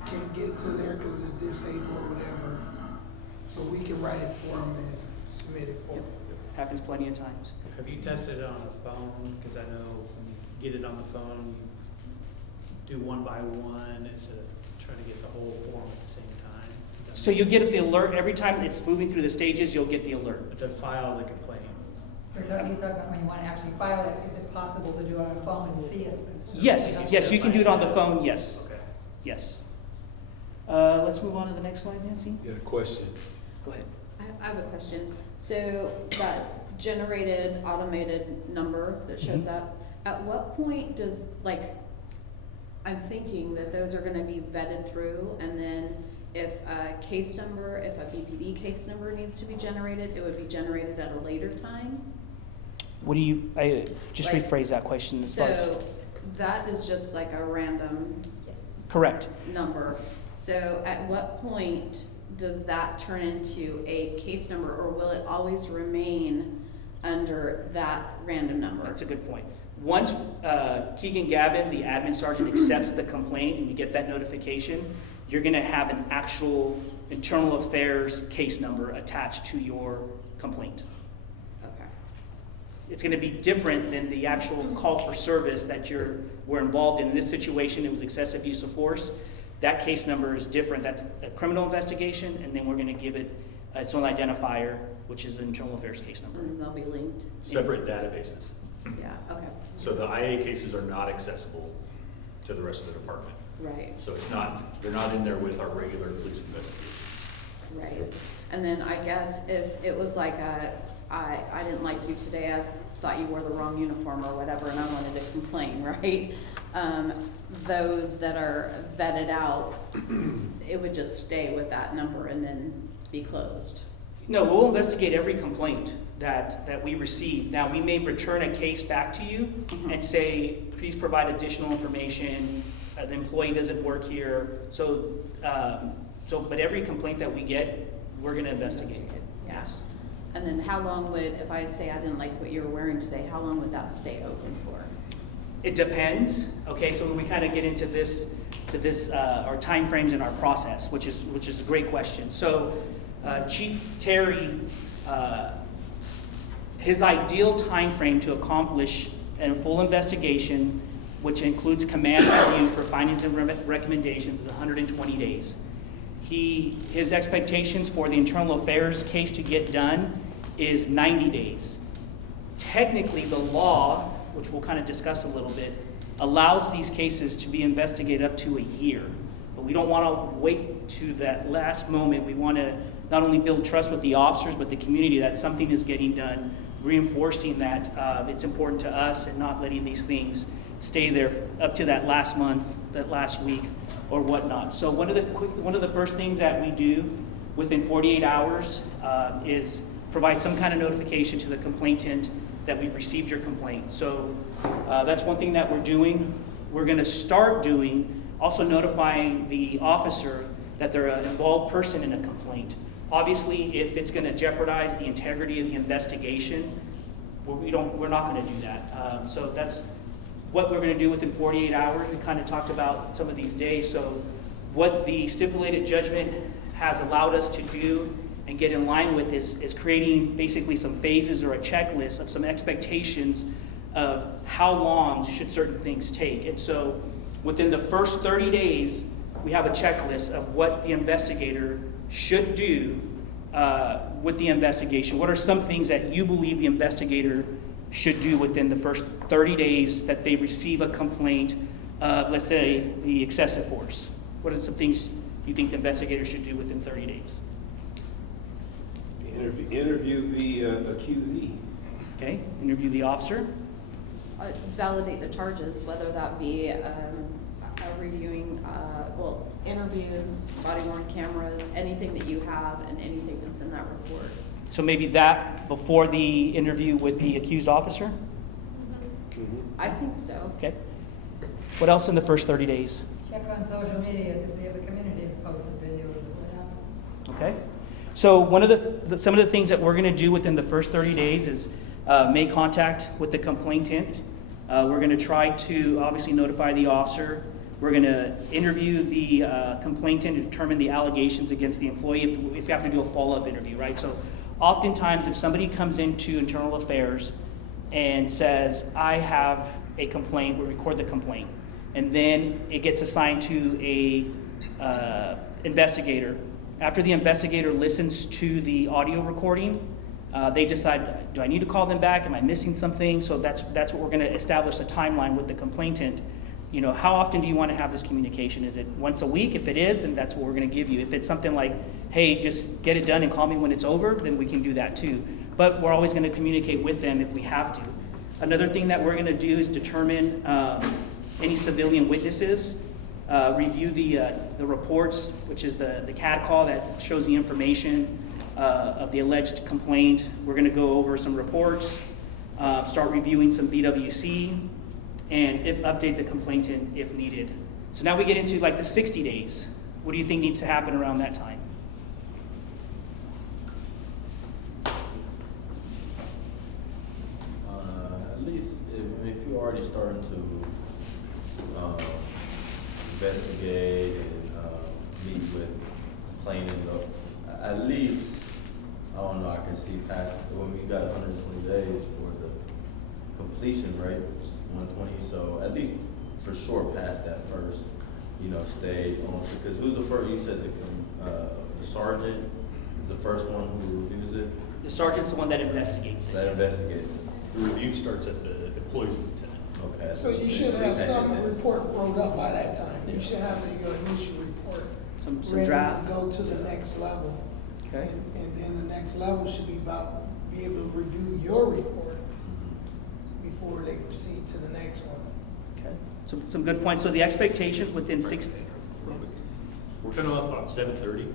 can't get to there because they're disabled or whatever. So we can write it for them and submit it for them. Happens plenty of times. Have you tested it on a phone? Because I know when you get it on the phone, you do one by one instead of trying to get the whole form at the same time. So you get the alert every time it's moving through the stages. You'll get the alert. But to file the complaint. He's talking about when you want to actually file it, is it possible to do it on a phone and see it? Yes, you can do it on the phone. Yes, Okay. yes. Let's move on to the next slide, Nancy. You had a question? Go ahead. I have a question. So that generated automated number that shows up, at what point does, I'm thinking that those are gonna be vetted through, and then if a BPD case number needs to be generated, it would be generated at a later time? Rephrase that question as far as. So that is just like a random Correct. number. So at what point does that turn into a case number, or will it always remain under that random number? That's a good point. Once Keegan Gavin, the admin sergeant, accepts the complaint and you get that notification, you're going to have an actual internal affairs case number attached to your complaint. Okay. it's going to be different than the actual call for service that we're involved in. In this situation, it was excessive use of force. That case number is different. That's a criminal investigation, and then we're going to give it its own identifier, which is an internal affairs case number. And they'll be linked. Separate databases. Yeah, okay, So the IA cases are not accessible to the rest of the department. right, So it's not, they're not in there with our regular police investigations. right. And then I guess if it was like I didn't like you today, I thought you wore the wrong uniform or whatever, and I wanted to complain, right? Those that are vetted out, it would just stay with that number and then be closed. No, we'll investigate every complaint that we receive. Now, we may return a case back to you and say, please provide additional information. The employee doesn't work here. But every complaint that we get, we're going to investigate. Yeah. Yes. And then how long would, if I say I didn't like what you were wearing today, how long would that stay open for? It depends. Okay, so we kind of get into our timeframes in our process, which is a great question. So, Chief Terry, his ideal timeframe to accomplish a full investigation, which includes command review for findings and recommendations, is 120 days. His expectations for the internal affairs case to get done is 90 days. Technically, the law, which we'll kind of discuss a little bit, allows these cases to be investigated up to a year. But we don't want to wait to that last moment. We want to not only build trust with the officers, but the community that something is getting done, reinforcing that it's important to us and not letting these things stay there up to that last month, that last week, or whatnot. So one of the first things that we do within 48 hours is provide some kind of notification to the complainant that we've received your complaint. So that's one thing that we're doing. We're going to start doing also notifying the officer that they're an involved person in a complaint. Obviously, if it's going to jeopardize the integrity of the investigation, we're not going to do that. So that's what we're going to do within 48 hours. We kind of talked about some of these days. So what the stipulated judgment has allowed us to do and get in line with is creating basically some phases or a checklist of some expectations of how long should certain things take. And so within the first 30 days, we have a checklist of what the investigator should do with the investigation. What are some things that you believe the investigator should do within the first 30 days that they receive a complaint of, let's say, the excessive force? What are some things you think the investigator should do within 30 days? Interview the accusee. Okay, interview the officer. Validate the charges, whether that be reviewing, interviews, body-worn cameras, anything that you have and anything that's in that report. So maybe that before the interview with the accused officer? I think so. Okay. What else in the first 30 days? Check on social media to see if the community has posted videos of what happened. Okay. So one of some of the things that we're going to do within the first 30 days is make contact with the complainant. We're going to try to obviously notify the officer. We're going to interview the complainant to determine the allegations against the employee if we have to do a follow-up interview, right? So oftentimes if somebody comes into internal affairs and says, I have a complaint, we record the complaint. And then it gets assigned to a investigator. After the investigator listens to the audio recording, they decide, do I need to call them back? Am I missing something? So that's what we're going to establish a timeline with the complainant. You know, how often do you want to have this communication? Is it once a week? If it is, then that's what we're going to give you. If it's something like, hey, just get it done and call me when it's over, then we can do that too. But we're always going to communicate with them if we have to. Another thing that we're going to do is determine any civilian witnesses, review the reports, which is the CAD call that shows the information of the alleged complaint. We're going to go over some reports, start reviewing some BWC, and update the complainant if needed. So now we get into like the 60 days. What do you think needs to happen around that time? At least if you're already starting to investigate and meet with complainants, at least, I don't know, I can see past, when we got 120 days for the completion rate, 120. So at least for sure past that first, stage on. Because who's the first? You said the sergeant is the first one who reviews it. The sergeant's the one that investigates it. That investigates it. The review starts at the employee's lieutenant. Okay. So you should have some report wrote up by that time. You should have your initial report Some ready draft. to go to the next level. Okay. And then the next level should be be able to review your report before they proceed to the next one. Okay. Some good points. So the expectations within 60. We're coming up on 7:30.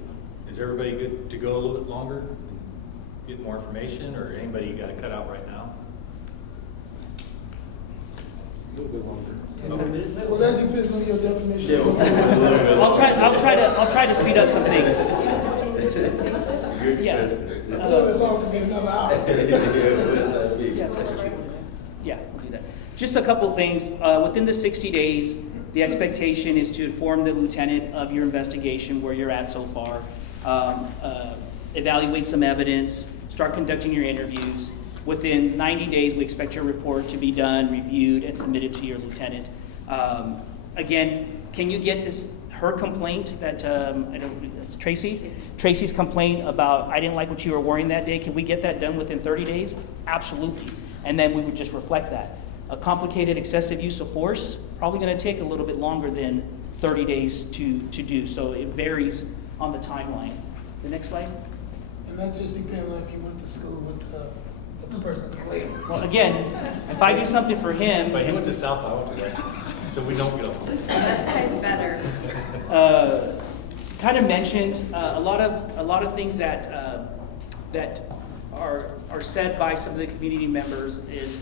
Is everybody good to go a little bit longer? Get more information, or anybody you gotta cut out right now? A little bit longer. 10 more minutes? Well, that depends on your definition. Yeah, a little bit. I'll try to speed up some things. Good Yeah. question. A little bit longer than another hour. Yeah, we'll do that. Just a couple things. Within the 60 days, the expectation is to inform the lieutenant of your investigation, where you're at so far, evaluate some evidence, start conducting your interviews. Within 90 days, we expect your report to be done, reviewed, and submitted to your lieutenant. Again, can you get her complaint that, it's Tracy? Tracy's complaint about, I didn't like what you were wearing that day. Can we get that done within 30 days? Absolutely. And then we would just reflect that. A complicated excessive use of force, probably going to take a little bit longer than 30 days to do. So it varies on the timeline. The next slide. And that just depends on if you went to school with the person complaining. Well, again, if I do something for him, But he went to South, I went to West, so we don't get along. West Side's better. kind of mentioned a lot of things that that are said by some of the community members is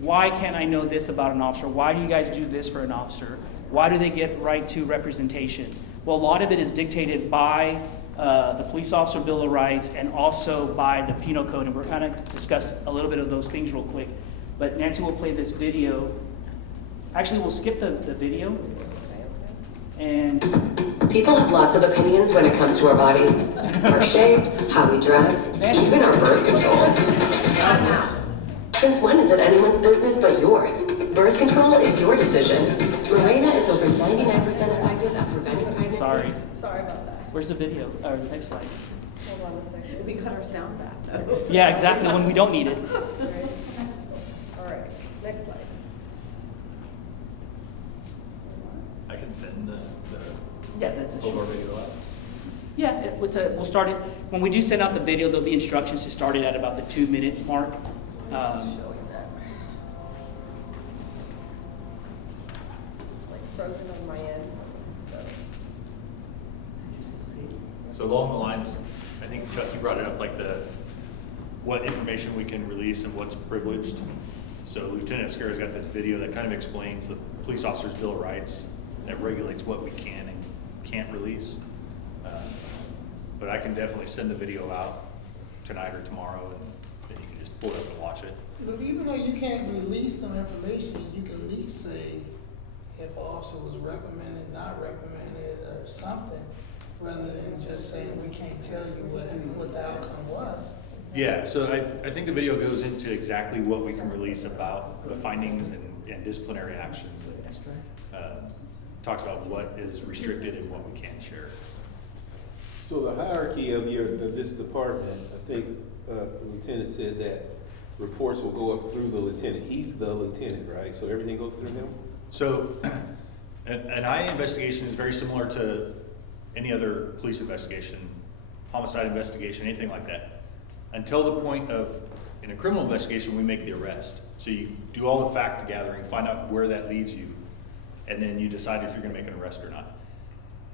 why can't I know this about an officer? Why do you guys do this for an officer? Why do they get right to representation? Well, a lot of it is dictated by the Police Officer Bill of Rights and also by the Penal Code, and we're kind of discuss a little bit of those things real quick. But Nancy will play this video. Actually, we'll skip the video. And people have lots of opinions when it comes to our bodies, our shapes, how we dress, even our birth control. Since when is it anyone's business but yours? Birth control is your decision. Mirena is over 99% effective at preventing pregnancy. Sorry. Sorry about that. Where's the video? Or the next slide. Hold on a second. We got our sound back though. Yeah, exactly, when we don't need it. All right, next slide. I can send the Yeah, that's a over short video out. Yeah, we'll start it. When we do send out the video, there'll be instructions to start it at about the 2-minute mark. It's like frozen on my end, so. So along the lines, I think Chuck, you brought it up, like what information we can release and what's privileged. So Lieutenant Escara's got this video that kind of explains the Police Officer's Bill of Rights that regulates what we can and can't release. But I can definitely send the video out tonight or tomorrow, and then you can just pull it up and watch it. But even though you can't release no information, you can at least say if an officer was reprimanded, not reprimanded, or something, rather than just saying we can't tell you what the outcome was. Yeah, so I think the video goes into exactly what we can release about the findings and disciplinary actions. That talks about what is restricted and what we can't share. So the hierarchy of this department, I think the lieutenant said that reports will go up through the lieutenant. He's the lieutenant, right? So everything goes through him? So an IA investigation is very similar to any other police investigation, homicide investigation, anything like that. Until the point of, in a criminal investigation, we make the arrest. So you do all the fact gathering, find out where that leads you, and then you decide if you're gonna make an arrest or not.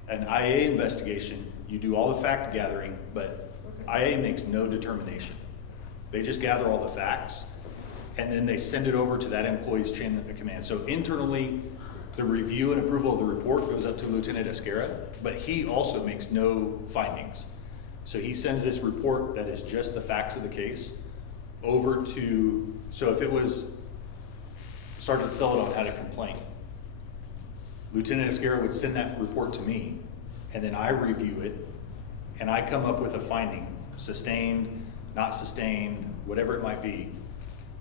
An IA investigation, you do all the fact gathering, but IA makes no determination. They just gather all the facts, and then they send it over to that employee's chain of command. So internally, the review and approval of the report goes up to Lieutenant Escara, but he also makes no findings. So he sends this report that is just the facts of the case over to, so if it was Sergeant Celadon had a complaint, Lieutenant Escara would send that report to me, and then I review it, and I come up with a finding, sustained, not sustained, whatever it might be.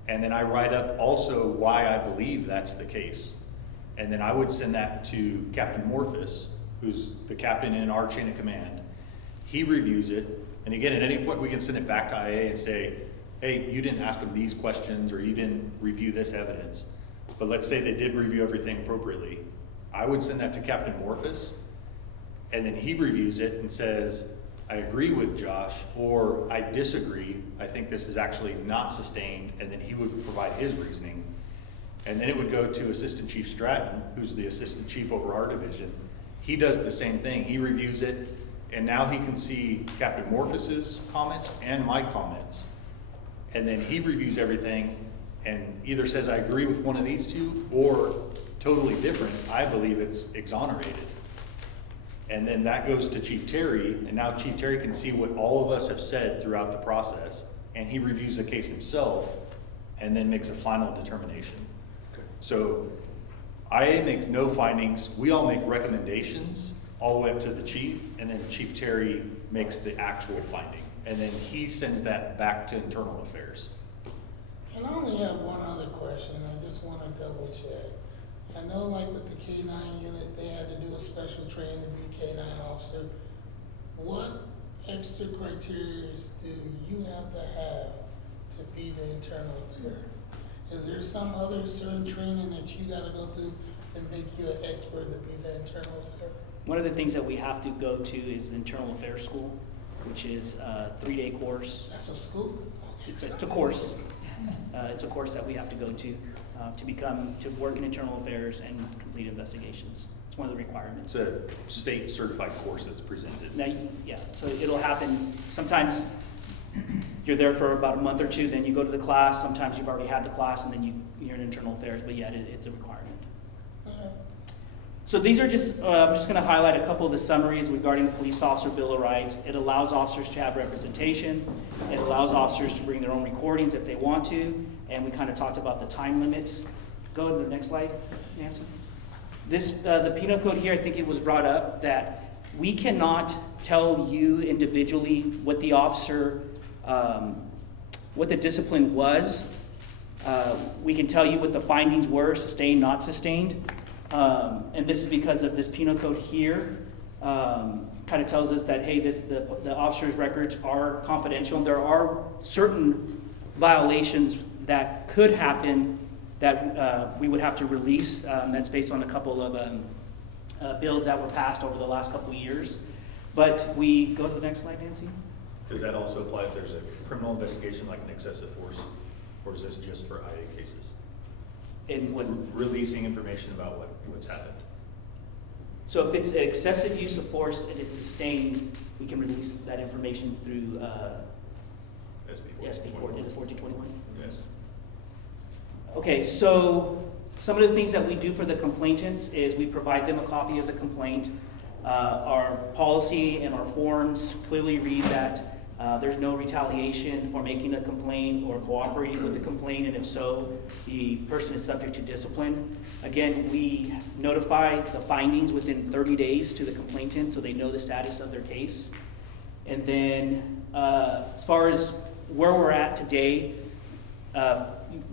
And then I write up also why I believe that's the case. And then I would send that to Captain Morphus, who's the captain in our chain of command. He reviews it, and again, at any point we can send it back to IA and say, hey, you didn't ask them these questions, or you didn't review this evidence. But let's say they did review everything appropriately. I would send that to Captain Morphus, and then he reviews it and says, I agree with Josh, or I disagree, I think this is actually not sustained, and then he would provide his reasoning. And then it would go to Assistant Chief Stratton, who's the Assistant Chief over our division. He does the same thing, he reviews it, and now he can see Captain Morphus's comments and my comments. And then he reviews everything and either says, I agree with one of these two, or totally different, I believe it's exonerated. And then that goes to Chief Terry, and now Chief Terry can see what all of us have said throughout the process, and he reviews the case himself, and then makes a final determination. So IA makes no findings, we all make recommendations all the way up to the chief, and then Chief Terry makes the actual finding. And then he sends that back to internal affairs. And I only have one other question, I just wanna double check. I know like with the K-9 unit, they had to do a special training to be a K-9 officer. What extra criteria do you have to be the internal affair? Is there some other certain training that you gotta go through to make you an expert to be the internal affair? One of the things that we have to go to is internal affairs school, which is a 3-day course. That's a school? It's a course. It's a course that we have to go to work in internal affairs and complete investigations. It's one of the requirements. It's a state certified course that's presented. Now, yeah, so it'll happen, sometimes you're there for about a month or two, then you go to the class, sometimes you've already had the class, and then you're in internal affairs, but yeah, it's a requirement. So these are just, I'm just going to highlight a couple of the summaries regarding the Police Officer Bill of Rights. It allows officers to have representation. It allows officers to bring their own recordings if they want to. And we kind of talked about the time limits. Go to the next slide, Nancy. This, the penal code here, I think it was brought up that we cannot tell you individually what the officer, what the discipline was. We can tell you what the findings were, sustained, not sustained. And this is because of this penal code here, kind of tells us that, hey, the officer's records are confidential. And there are certain violations that could happen that we would have to release. That's based on a couple of bills that were passed over the last couple of years. But we, go to the next slide, Nancy. Does that also apply if there's a criminal investigation like an excessive force? Or is this just for IA cases? In what? Releasing information about what's happened. So if it's excessive use of force and it's sustained, we can release that information through SB 1421? Yes. Okay, so some of the things that we do for the complainants is we provide them a copy of the complaint. Our policy and our forms clearly read that there's no retaliation for making a complaint or cooperating with the complaint, and if so, the person is subject to discipline. Again, we notify the findings within 30 days to the complainant so they know the status of their case. And then as far as where we're at today,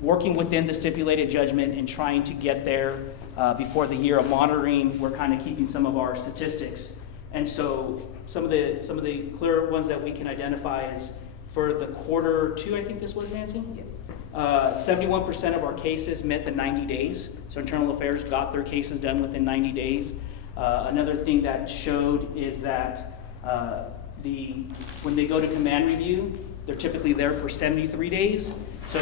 working within the stipulated judgment and trying to get there before the year of monitoring, we're kind of keeping some of our statistics. And so some of the clear ones that we can identify is for the Q2, I think this was, Nancy? Yes. 71% of our cases met the 90 days. So internal affairs got their cases done within 90 days. Another thing that showed is that when they go to command review, they're typically there for 73 days. So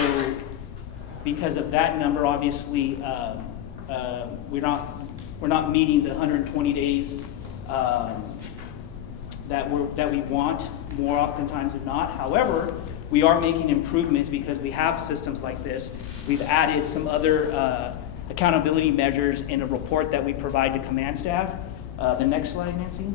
because of that number, obviously, we're not meeting the 120 days that we want more oftentimes than not. However, we are making improvements because we have systems like this. We've added some other accountability measures in a report that we provide to command staff. The next slide, Nancy.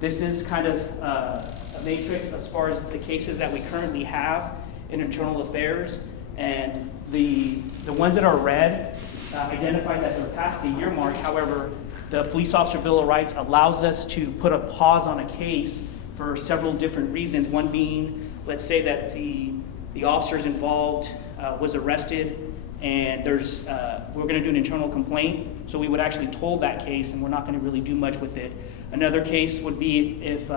This is kind of a matrix as far as the cases that we currently have in internal affairs. And the ones that are red identify that they're past the year mark. However, the Police Officer Bill of Rights allows us to put a pause on a case for several different reasons. One being, let's say that the officers involved was arrested, and there's, we're gonna do an internal complaint, so we would actually toll that case, and we're not gonna really do much with it. Another case would be if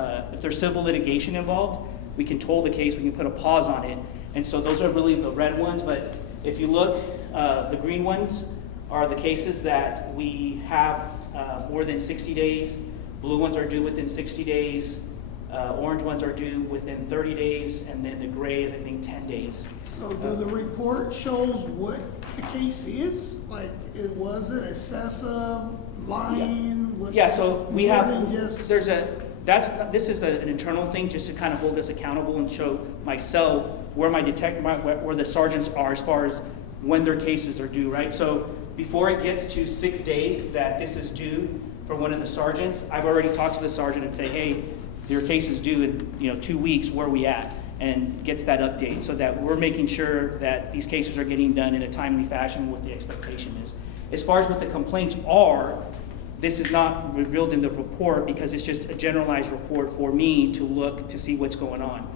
there's civil litigation involved, we can toll the case, we can put a pause on it. And so those are really the red ones, but if you look, the green ones are the cases that we have more than 60 days. Blue ones are due within 60 days. Orange ones are due within 30 days, and then the gray is, I think, 10 days. So do the report shows what the case is? Like, was it excessive, lying? What- Yeah, so we more have, than just- this is an internal thing just to kind of hold us accountable and show myself where where the sergeants are as far as when their cases are due, right? So before it gets to 6 days that this is due for one of the sergeants, I've already talked to the sergeant and say, hey, your case is due in 2 weeks, where are we at? And gets that update so that we're making sure that these cases are getting done in a timely fashion, what the expectation is. As far as what the complaints are, this is not revealed in the report because it's just a generalized report for me to look to see what's going on.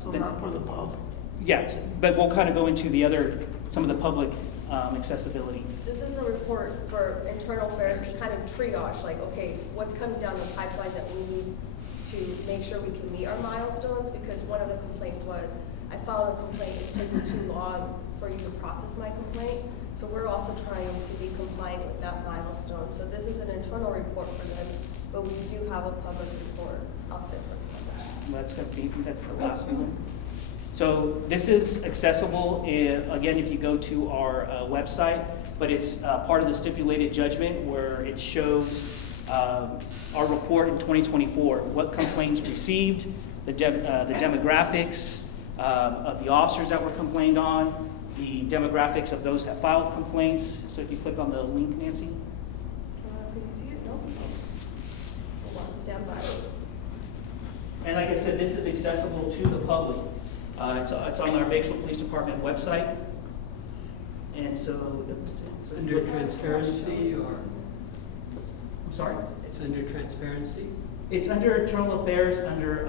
So not for the public? Yes, but we'll kind of go into some of the public accessibility. This is a report for internal affairs to kind of triage, like, okay, what's coming down the pipeline that we need to make sure we can meet our milestones, because one of the complaints was, I filed a complaint, it's taking too long for you to process my complaint. So we're also trying to be compliant with that milestone. So this is an internal report for them, but we do have a public report out there for them. That's the last one. So this is accessible, again, if you go to our website, but it's part of the stipulated judgment where it shows our report in 2024, what complaints received, the demographics of the officers that were complained on, the demographics of those that filed complaints. So if you click on the link, Nancy. Can you see it? No? Hold on, stand by. And like I said, this is accessible to the public. It's on our Batesville Police Department website. And so It's under transparency, or? I'm sorry? It's under transparency? It's under internal affairs, under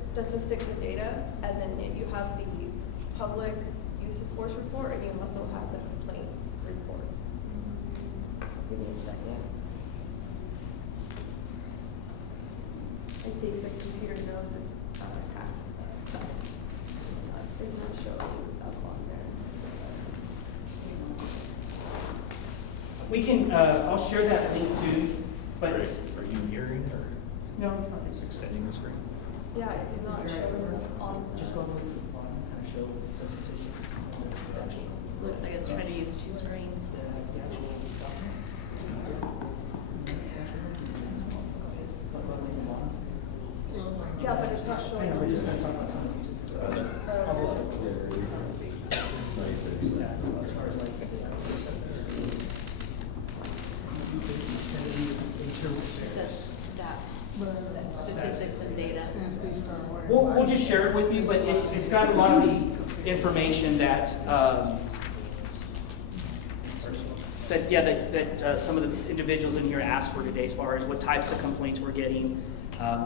Statistics and data, and then you have the public use of force report, and you also have the complaint report. So give me a second. I think the computer knows it's past. It's not showing up on there. we can, I'll share that link too, but. Are you mirroring or? No, it's not. It's extending the screen? Yeah, it's not showing on. Just go over to the bottom, kind of show some statistics. Looks like it's trying to use two screens. Yeah, but it's not showing. We're just gonna talk about some of the statistics. Statistics and data. We'll just share it with you, but it's got a lot of the information that, some of the individuals in here asked for today, as far as what types of complaints we're getting,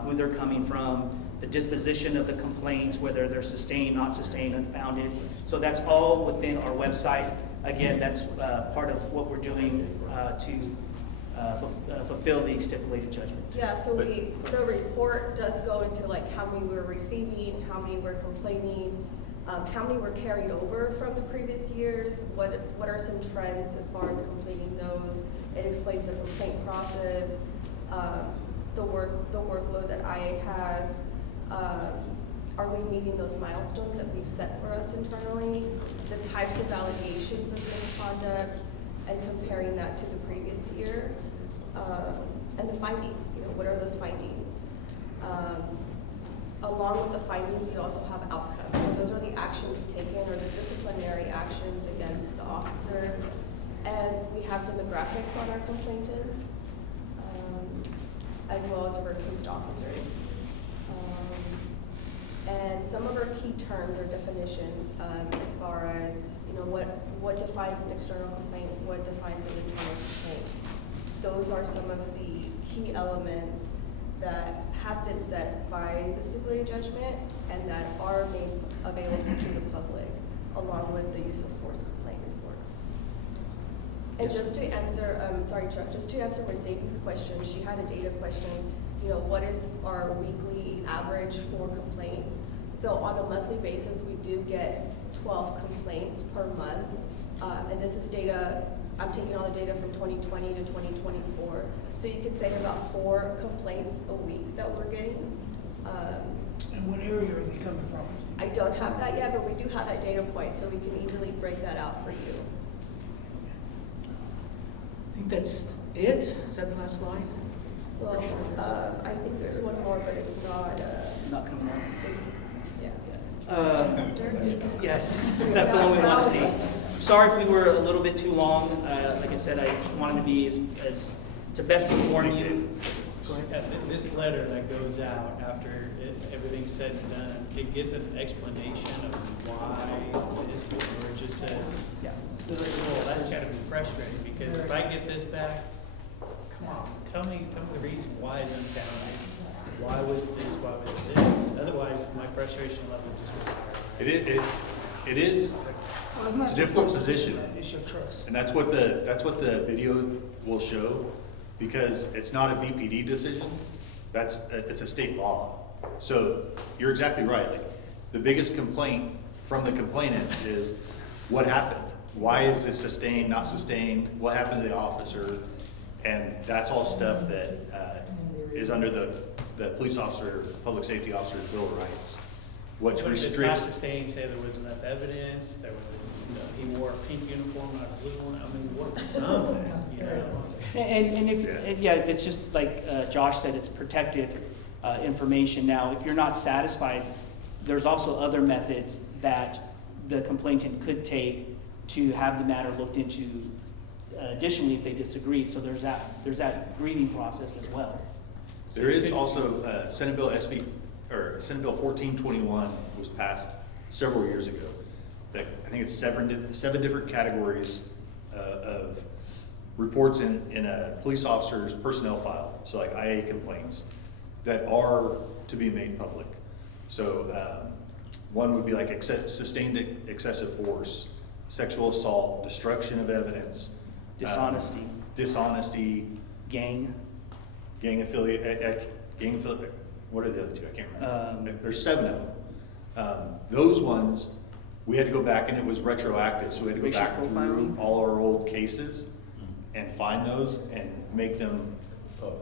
who they're coming from, the disposition of the complaints, whether they're sustained, not sustained, unfounded. So that's all within our website. Again, that's part of what we're doing to fulfill the stipulated judgment. Yeah, so the report does go into like how many we're receiving, how many we're complaining, how many were carried over from the previous years, what are some trends as far as completing those. It explains the complaint process, the workload that IA has. Are we meeting those milestones that we've set for us internally? The types of allegations of misconduct, and comparing that to the previous year. And the findings, what are those findings? Along with the findings, you also have outcomes. So those are the actions taken or the disciplinary actions against the officer. And we have demographics on our complainants, as well as our accused officers. And some of our key terms or definitions, as far as what defines an external complaint, what defines an internal complaint. Those are some of the key elements that have been set by the stipulated judgment and that are made available to the public, along with the use of force complaint report. And just to answer, sorry Chuck, just to answer Mercedes' question, she had a data question, you know, what is our weekly average for complaints? So on a monthly basis, we do get 12 complaints per month. And this is data, I'm taking all the data from 2020 to 2024. So you could say about 4 complaints a week that we're getting. And what area are they coming from? I don't have that yet, but we do have that data point, so we can easily break that out for you. I think that's it. Is that the last slide? Well, I think there's one more, but it's not, Not coming up. it's, yeah. Yes, that's the one we want to see. Sorry if we were a little bit too long. Like I said, I just wanted to be as to best inform you. Go ahead. This letter that goes out after everything's said and done, it gives an explanation of why this, where it just says, yeah. Well, that's gotta be frustrating, because if I get this back, come on, tell me the reason why it's unfounded. Why was this, why was this? Otherwise, my frustration level just goes higher. It is, Well, it's not a your difficult fault, position. It's your trust. And that's what the video will show, because it's not a BPD decision, it's a state law. So you're exactly right. Like, the biggest complaint from the complainants is what happened? Why is this sustained, not sustained? What happened to the officer? And that's all stuff that is under the police officer, public safety officer's Bill of Rights, which But if it's not restricts. sustained, say there was enough evidence, there was, he wore a pink uniform, not a blue one, I mean, what's something, you know? And if, yeah, it's just like Josh said, it's protected information. Now, if you're not satisfied, there's also other methods that the complainant could take to have the matter looked into additionally if they disagree. So there's that grieving process as well. There is also Senate Bill Senate Bill 1421 was passed several years ago. That I think it's seven different categories of reports in a police officer's personnel file. So like IA complaints that are to be made public. So one would be like sustained excessive force, sexual assault, destruction of evidence, dishonesty, gang affiliate, what are the other two? I can't remember. There's 7 of them. Those ones, we had to go back and it was retroactive, so we had to go back through all our old cases and find those and make them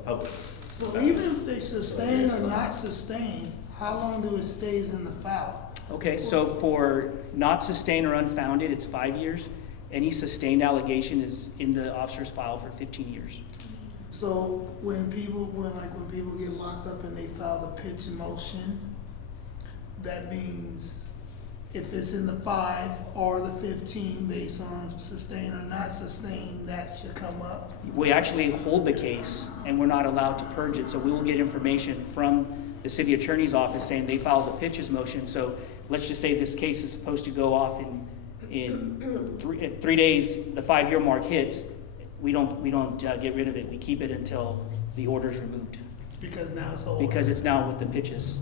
public. So even if they sustain or not sustain, how long do it stays in the file? Okay, so for not sustained or unfounded, it's 5 years. Any sustained allegation is in the officer's file for 15 years. So when people get locked up and they file the pitch motion, that means if it's in the 5 or the 15 based on sustained or not sustained, that should come up. We actually hold the case and we're not allowed to purge it, so we will get information from the city attorney's office saying they filed the pitches motion. So let's just say this case is supposed to go off in 3 days, the 5-year mark hits. We don't get rid of it. We keep it until the order is removed. Because now it's over. Because it's now with the pitches.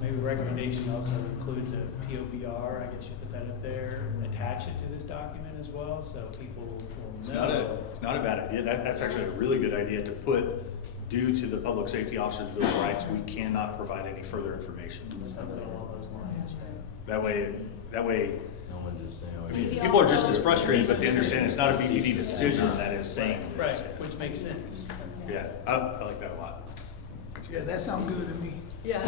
Maybe recommendation also include the POBR, I guess you put that up there, attach it to this document as well, so people will know. It's not a bad idea. That's actually a really good idea to put, due to the public safety officer's Bill of Rights, we cannot provide any further information. Something along those lines. That way, No one just saying, I mean, people are just as frustrated, but they understand it's not a BPD decision that is saying this. Right, which makes sense. Yeah, I like that a lot. Yeah, that sounds good to me. Yeah.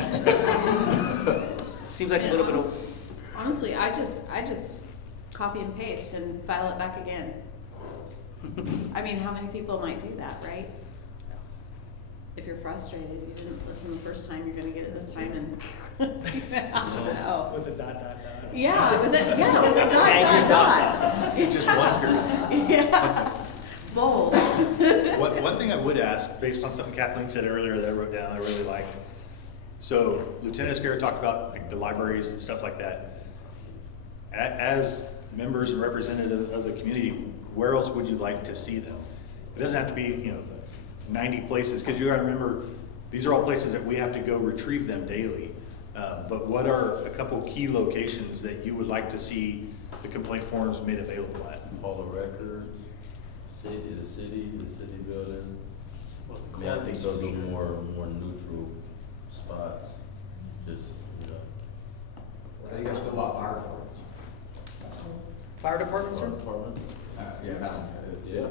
Seems like a little bit of. Honestly, I just copy and paste and file it back again. I mean, how many people might do that, right? If you're frustrated, you didn't listen the first time, you're gonna get it this time, and I don't know. With the dot. Yeah, with the dot. Just one period. Yeah. Bold. One thing I would ask, based on something Kathleen said earlier that I wrote down, I really liked. So Lieutenant Esquerra talked about like the libraries and stuff like that. As members and representatives of the community, where else would you like to see them? It doesn't have to be, 90 places, because you gotta remember, these are all places that we have to go retrieve them daily. But what are a couple key locations that you would like to see the complaint forms made available at? Hall of Records, the city building. I mean, I think those are more neutral spots, just, you know. How do you guys feel about fire departments? Fire department, sir? Fire department. Yeah, that's, Yeah.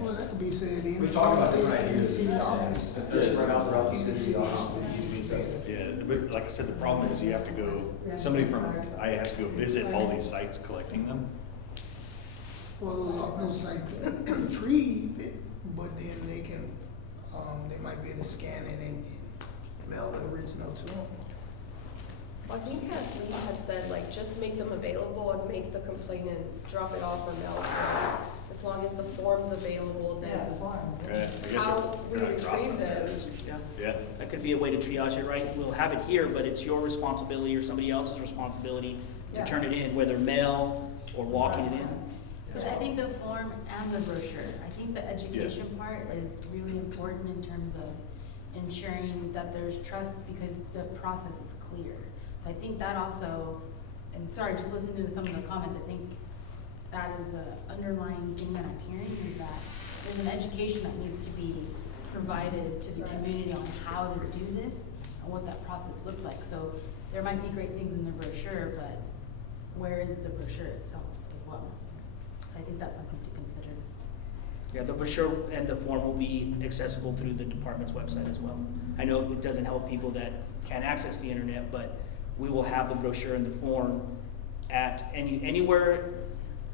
Well, that could be said in we talked about this right in here. the city office. Since they're spread out throughout the city office. Yeah, but like I said, the problem is you have to go, somebody from IA has to go visit all these sites collecting them. Well, those sites can retrieve it, but then they can, they might be able to scan it and mail the original to them. I think Kathleen had said, like, just make them available and make the complainant drop it off or mail it to them. As long as the form's available, Yeah, the then forms. Okay, I guess how we they're not dropping retrieve them. Yeah. Yeah, That could be a way to triage it, right? We'll have it here, but it's your responsibility or somebody else's responsibility to Yeah. turn it in, whether mail or walking it in. But I think the form and the brochure, I think the education part is really important in terms of ensuring that there's trust because the process is clear. So I think that also, and sorry, just listening to some of the comments, I think that is the underlying thing that I'm hearing is that there's an education that needs to be provided to the community on how to do this and what that process looks like. So there might be great things in the brochure, but where is the brochure itself as well? I think that's something to consider. Yeah, the brochure and the form will be accessible through the department's website as well. I know it doesn't help people that can't access the internet, but we will have the brochure and the form at anywhere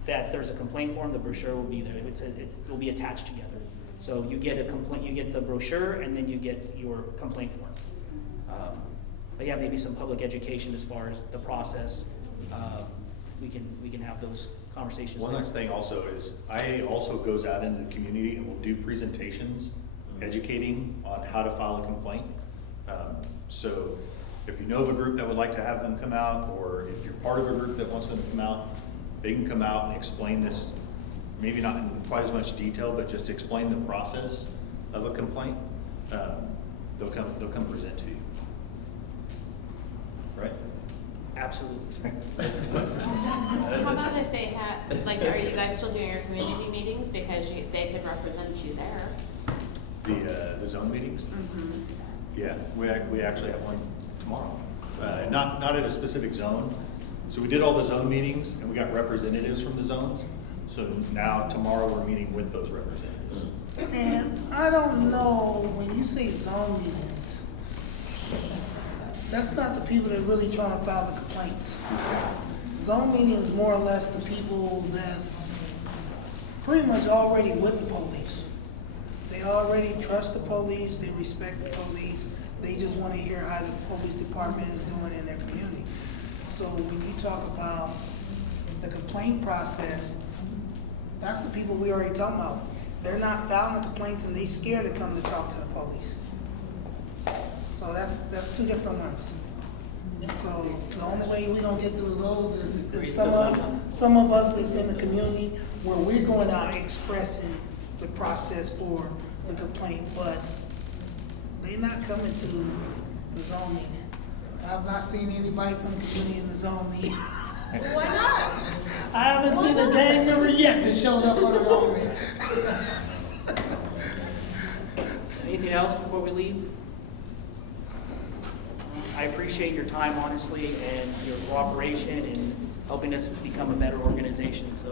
that there's a complaint form, the brochure will be there. It'll be attached together. So you get a complaint, you get the brochure, and then you get your complaint form. But yeah, maybe some public education as far as the process. We can have those conversations. one there. last thing also is IA also goes out into the community and will do presentations educating on how to file a complaint. So if you know of a group that would like to have them come out, or if you're part of a group that wants them to come out, they can come out and explain this, maybe not in quite as much detail, but just explain the process of a complaint. They'll come present to you. Right? Absolutely, sir. How about if they have, like, are you guys still doing your community meetings? Because they could represent you there. The zone meetings? Mm-hmm. Yeah, we actually have one tomorrow. Not at a specific zone. So we did all the zone meetings and we got representatives from the zones. So now tomorrow we're meeting with those representatives. And I don't know, when you say zone meetings, that's not the people that really trying to file the complaints. Zone meeting is more or less the people that's pretty much already with the police. They already trust the police, they respect the police, they just want to hear how the police department is doing in their community. So when you talk about the complaint process, that's the people we already talking about. They're not filing the complaints and they scared to come to talk to the police. So that's two different ones. So the only way we gonna get through those is some of us that's in the community where we're going out expressing the process for the complaint, but they're not coming to the zone meeting. I've not seen anybody from the community in the zone meeting. Why not? I haven't seen a gang member yet that showed up for the zone meeting. Anything else before we leave? I appreciate your time, honestly, and your cooperation in helping us become a better organization. So.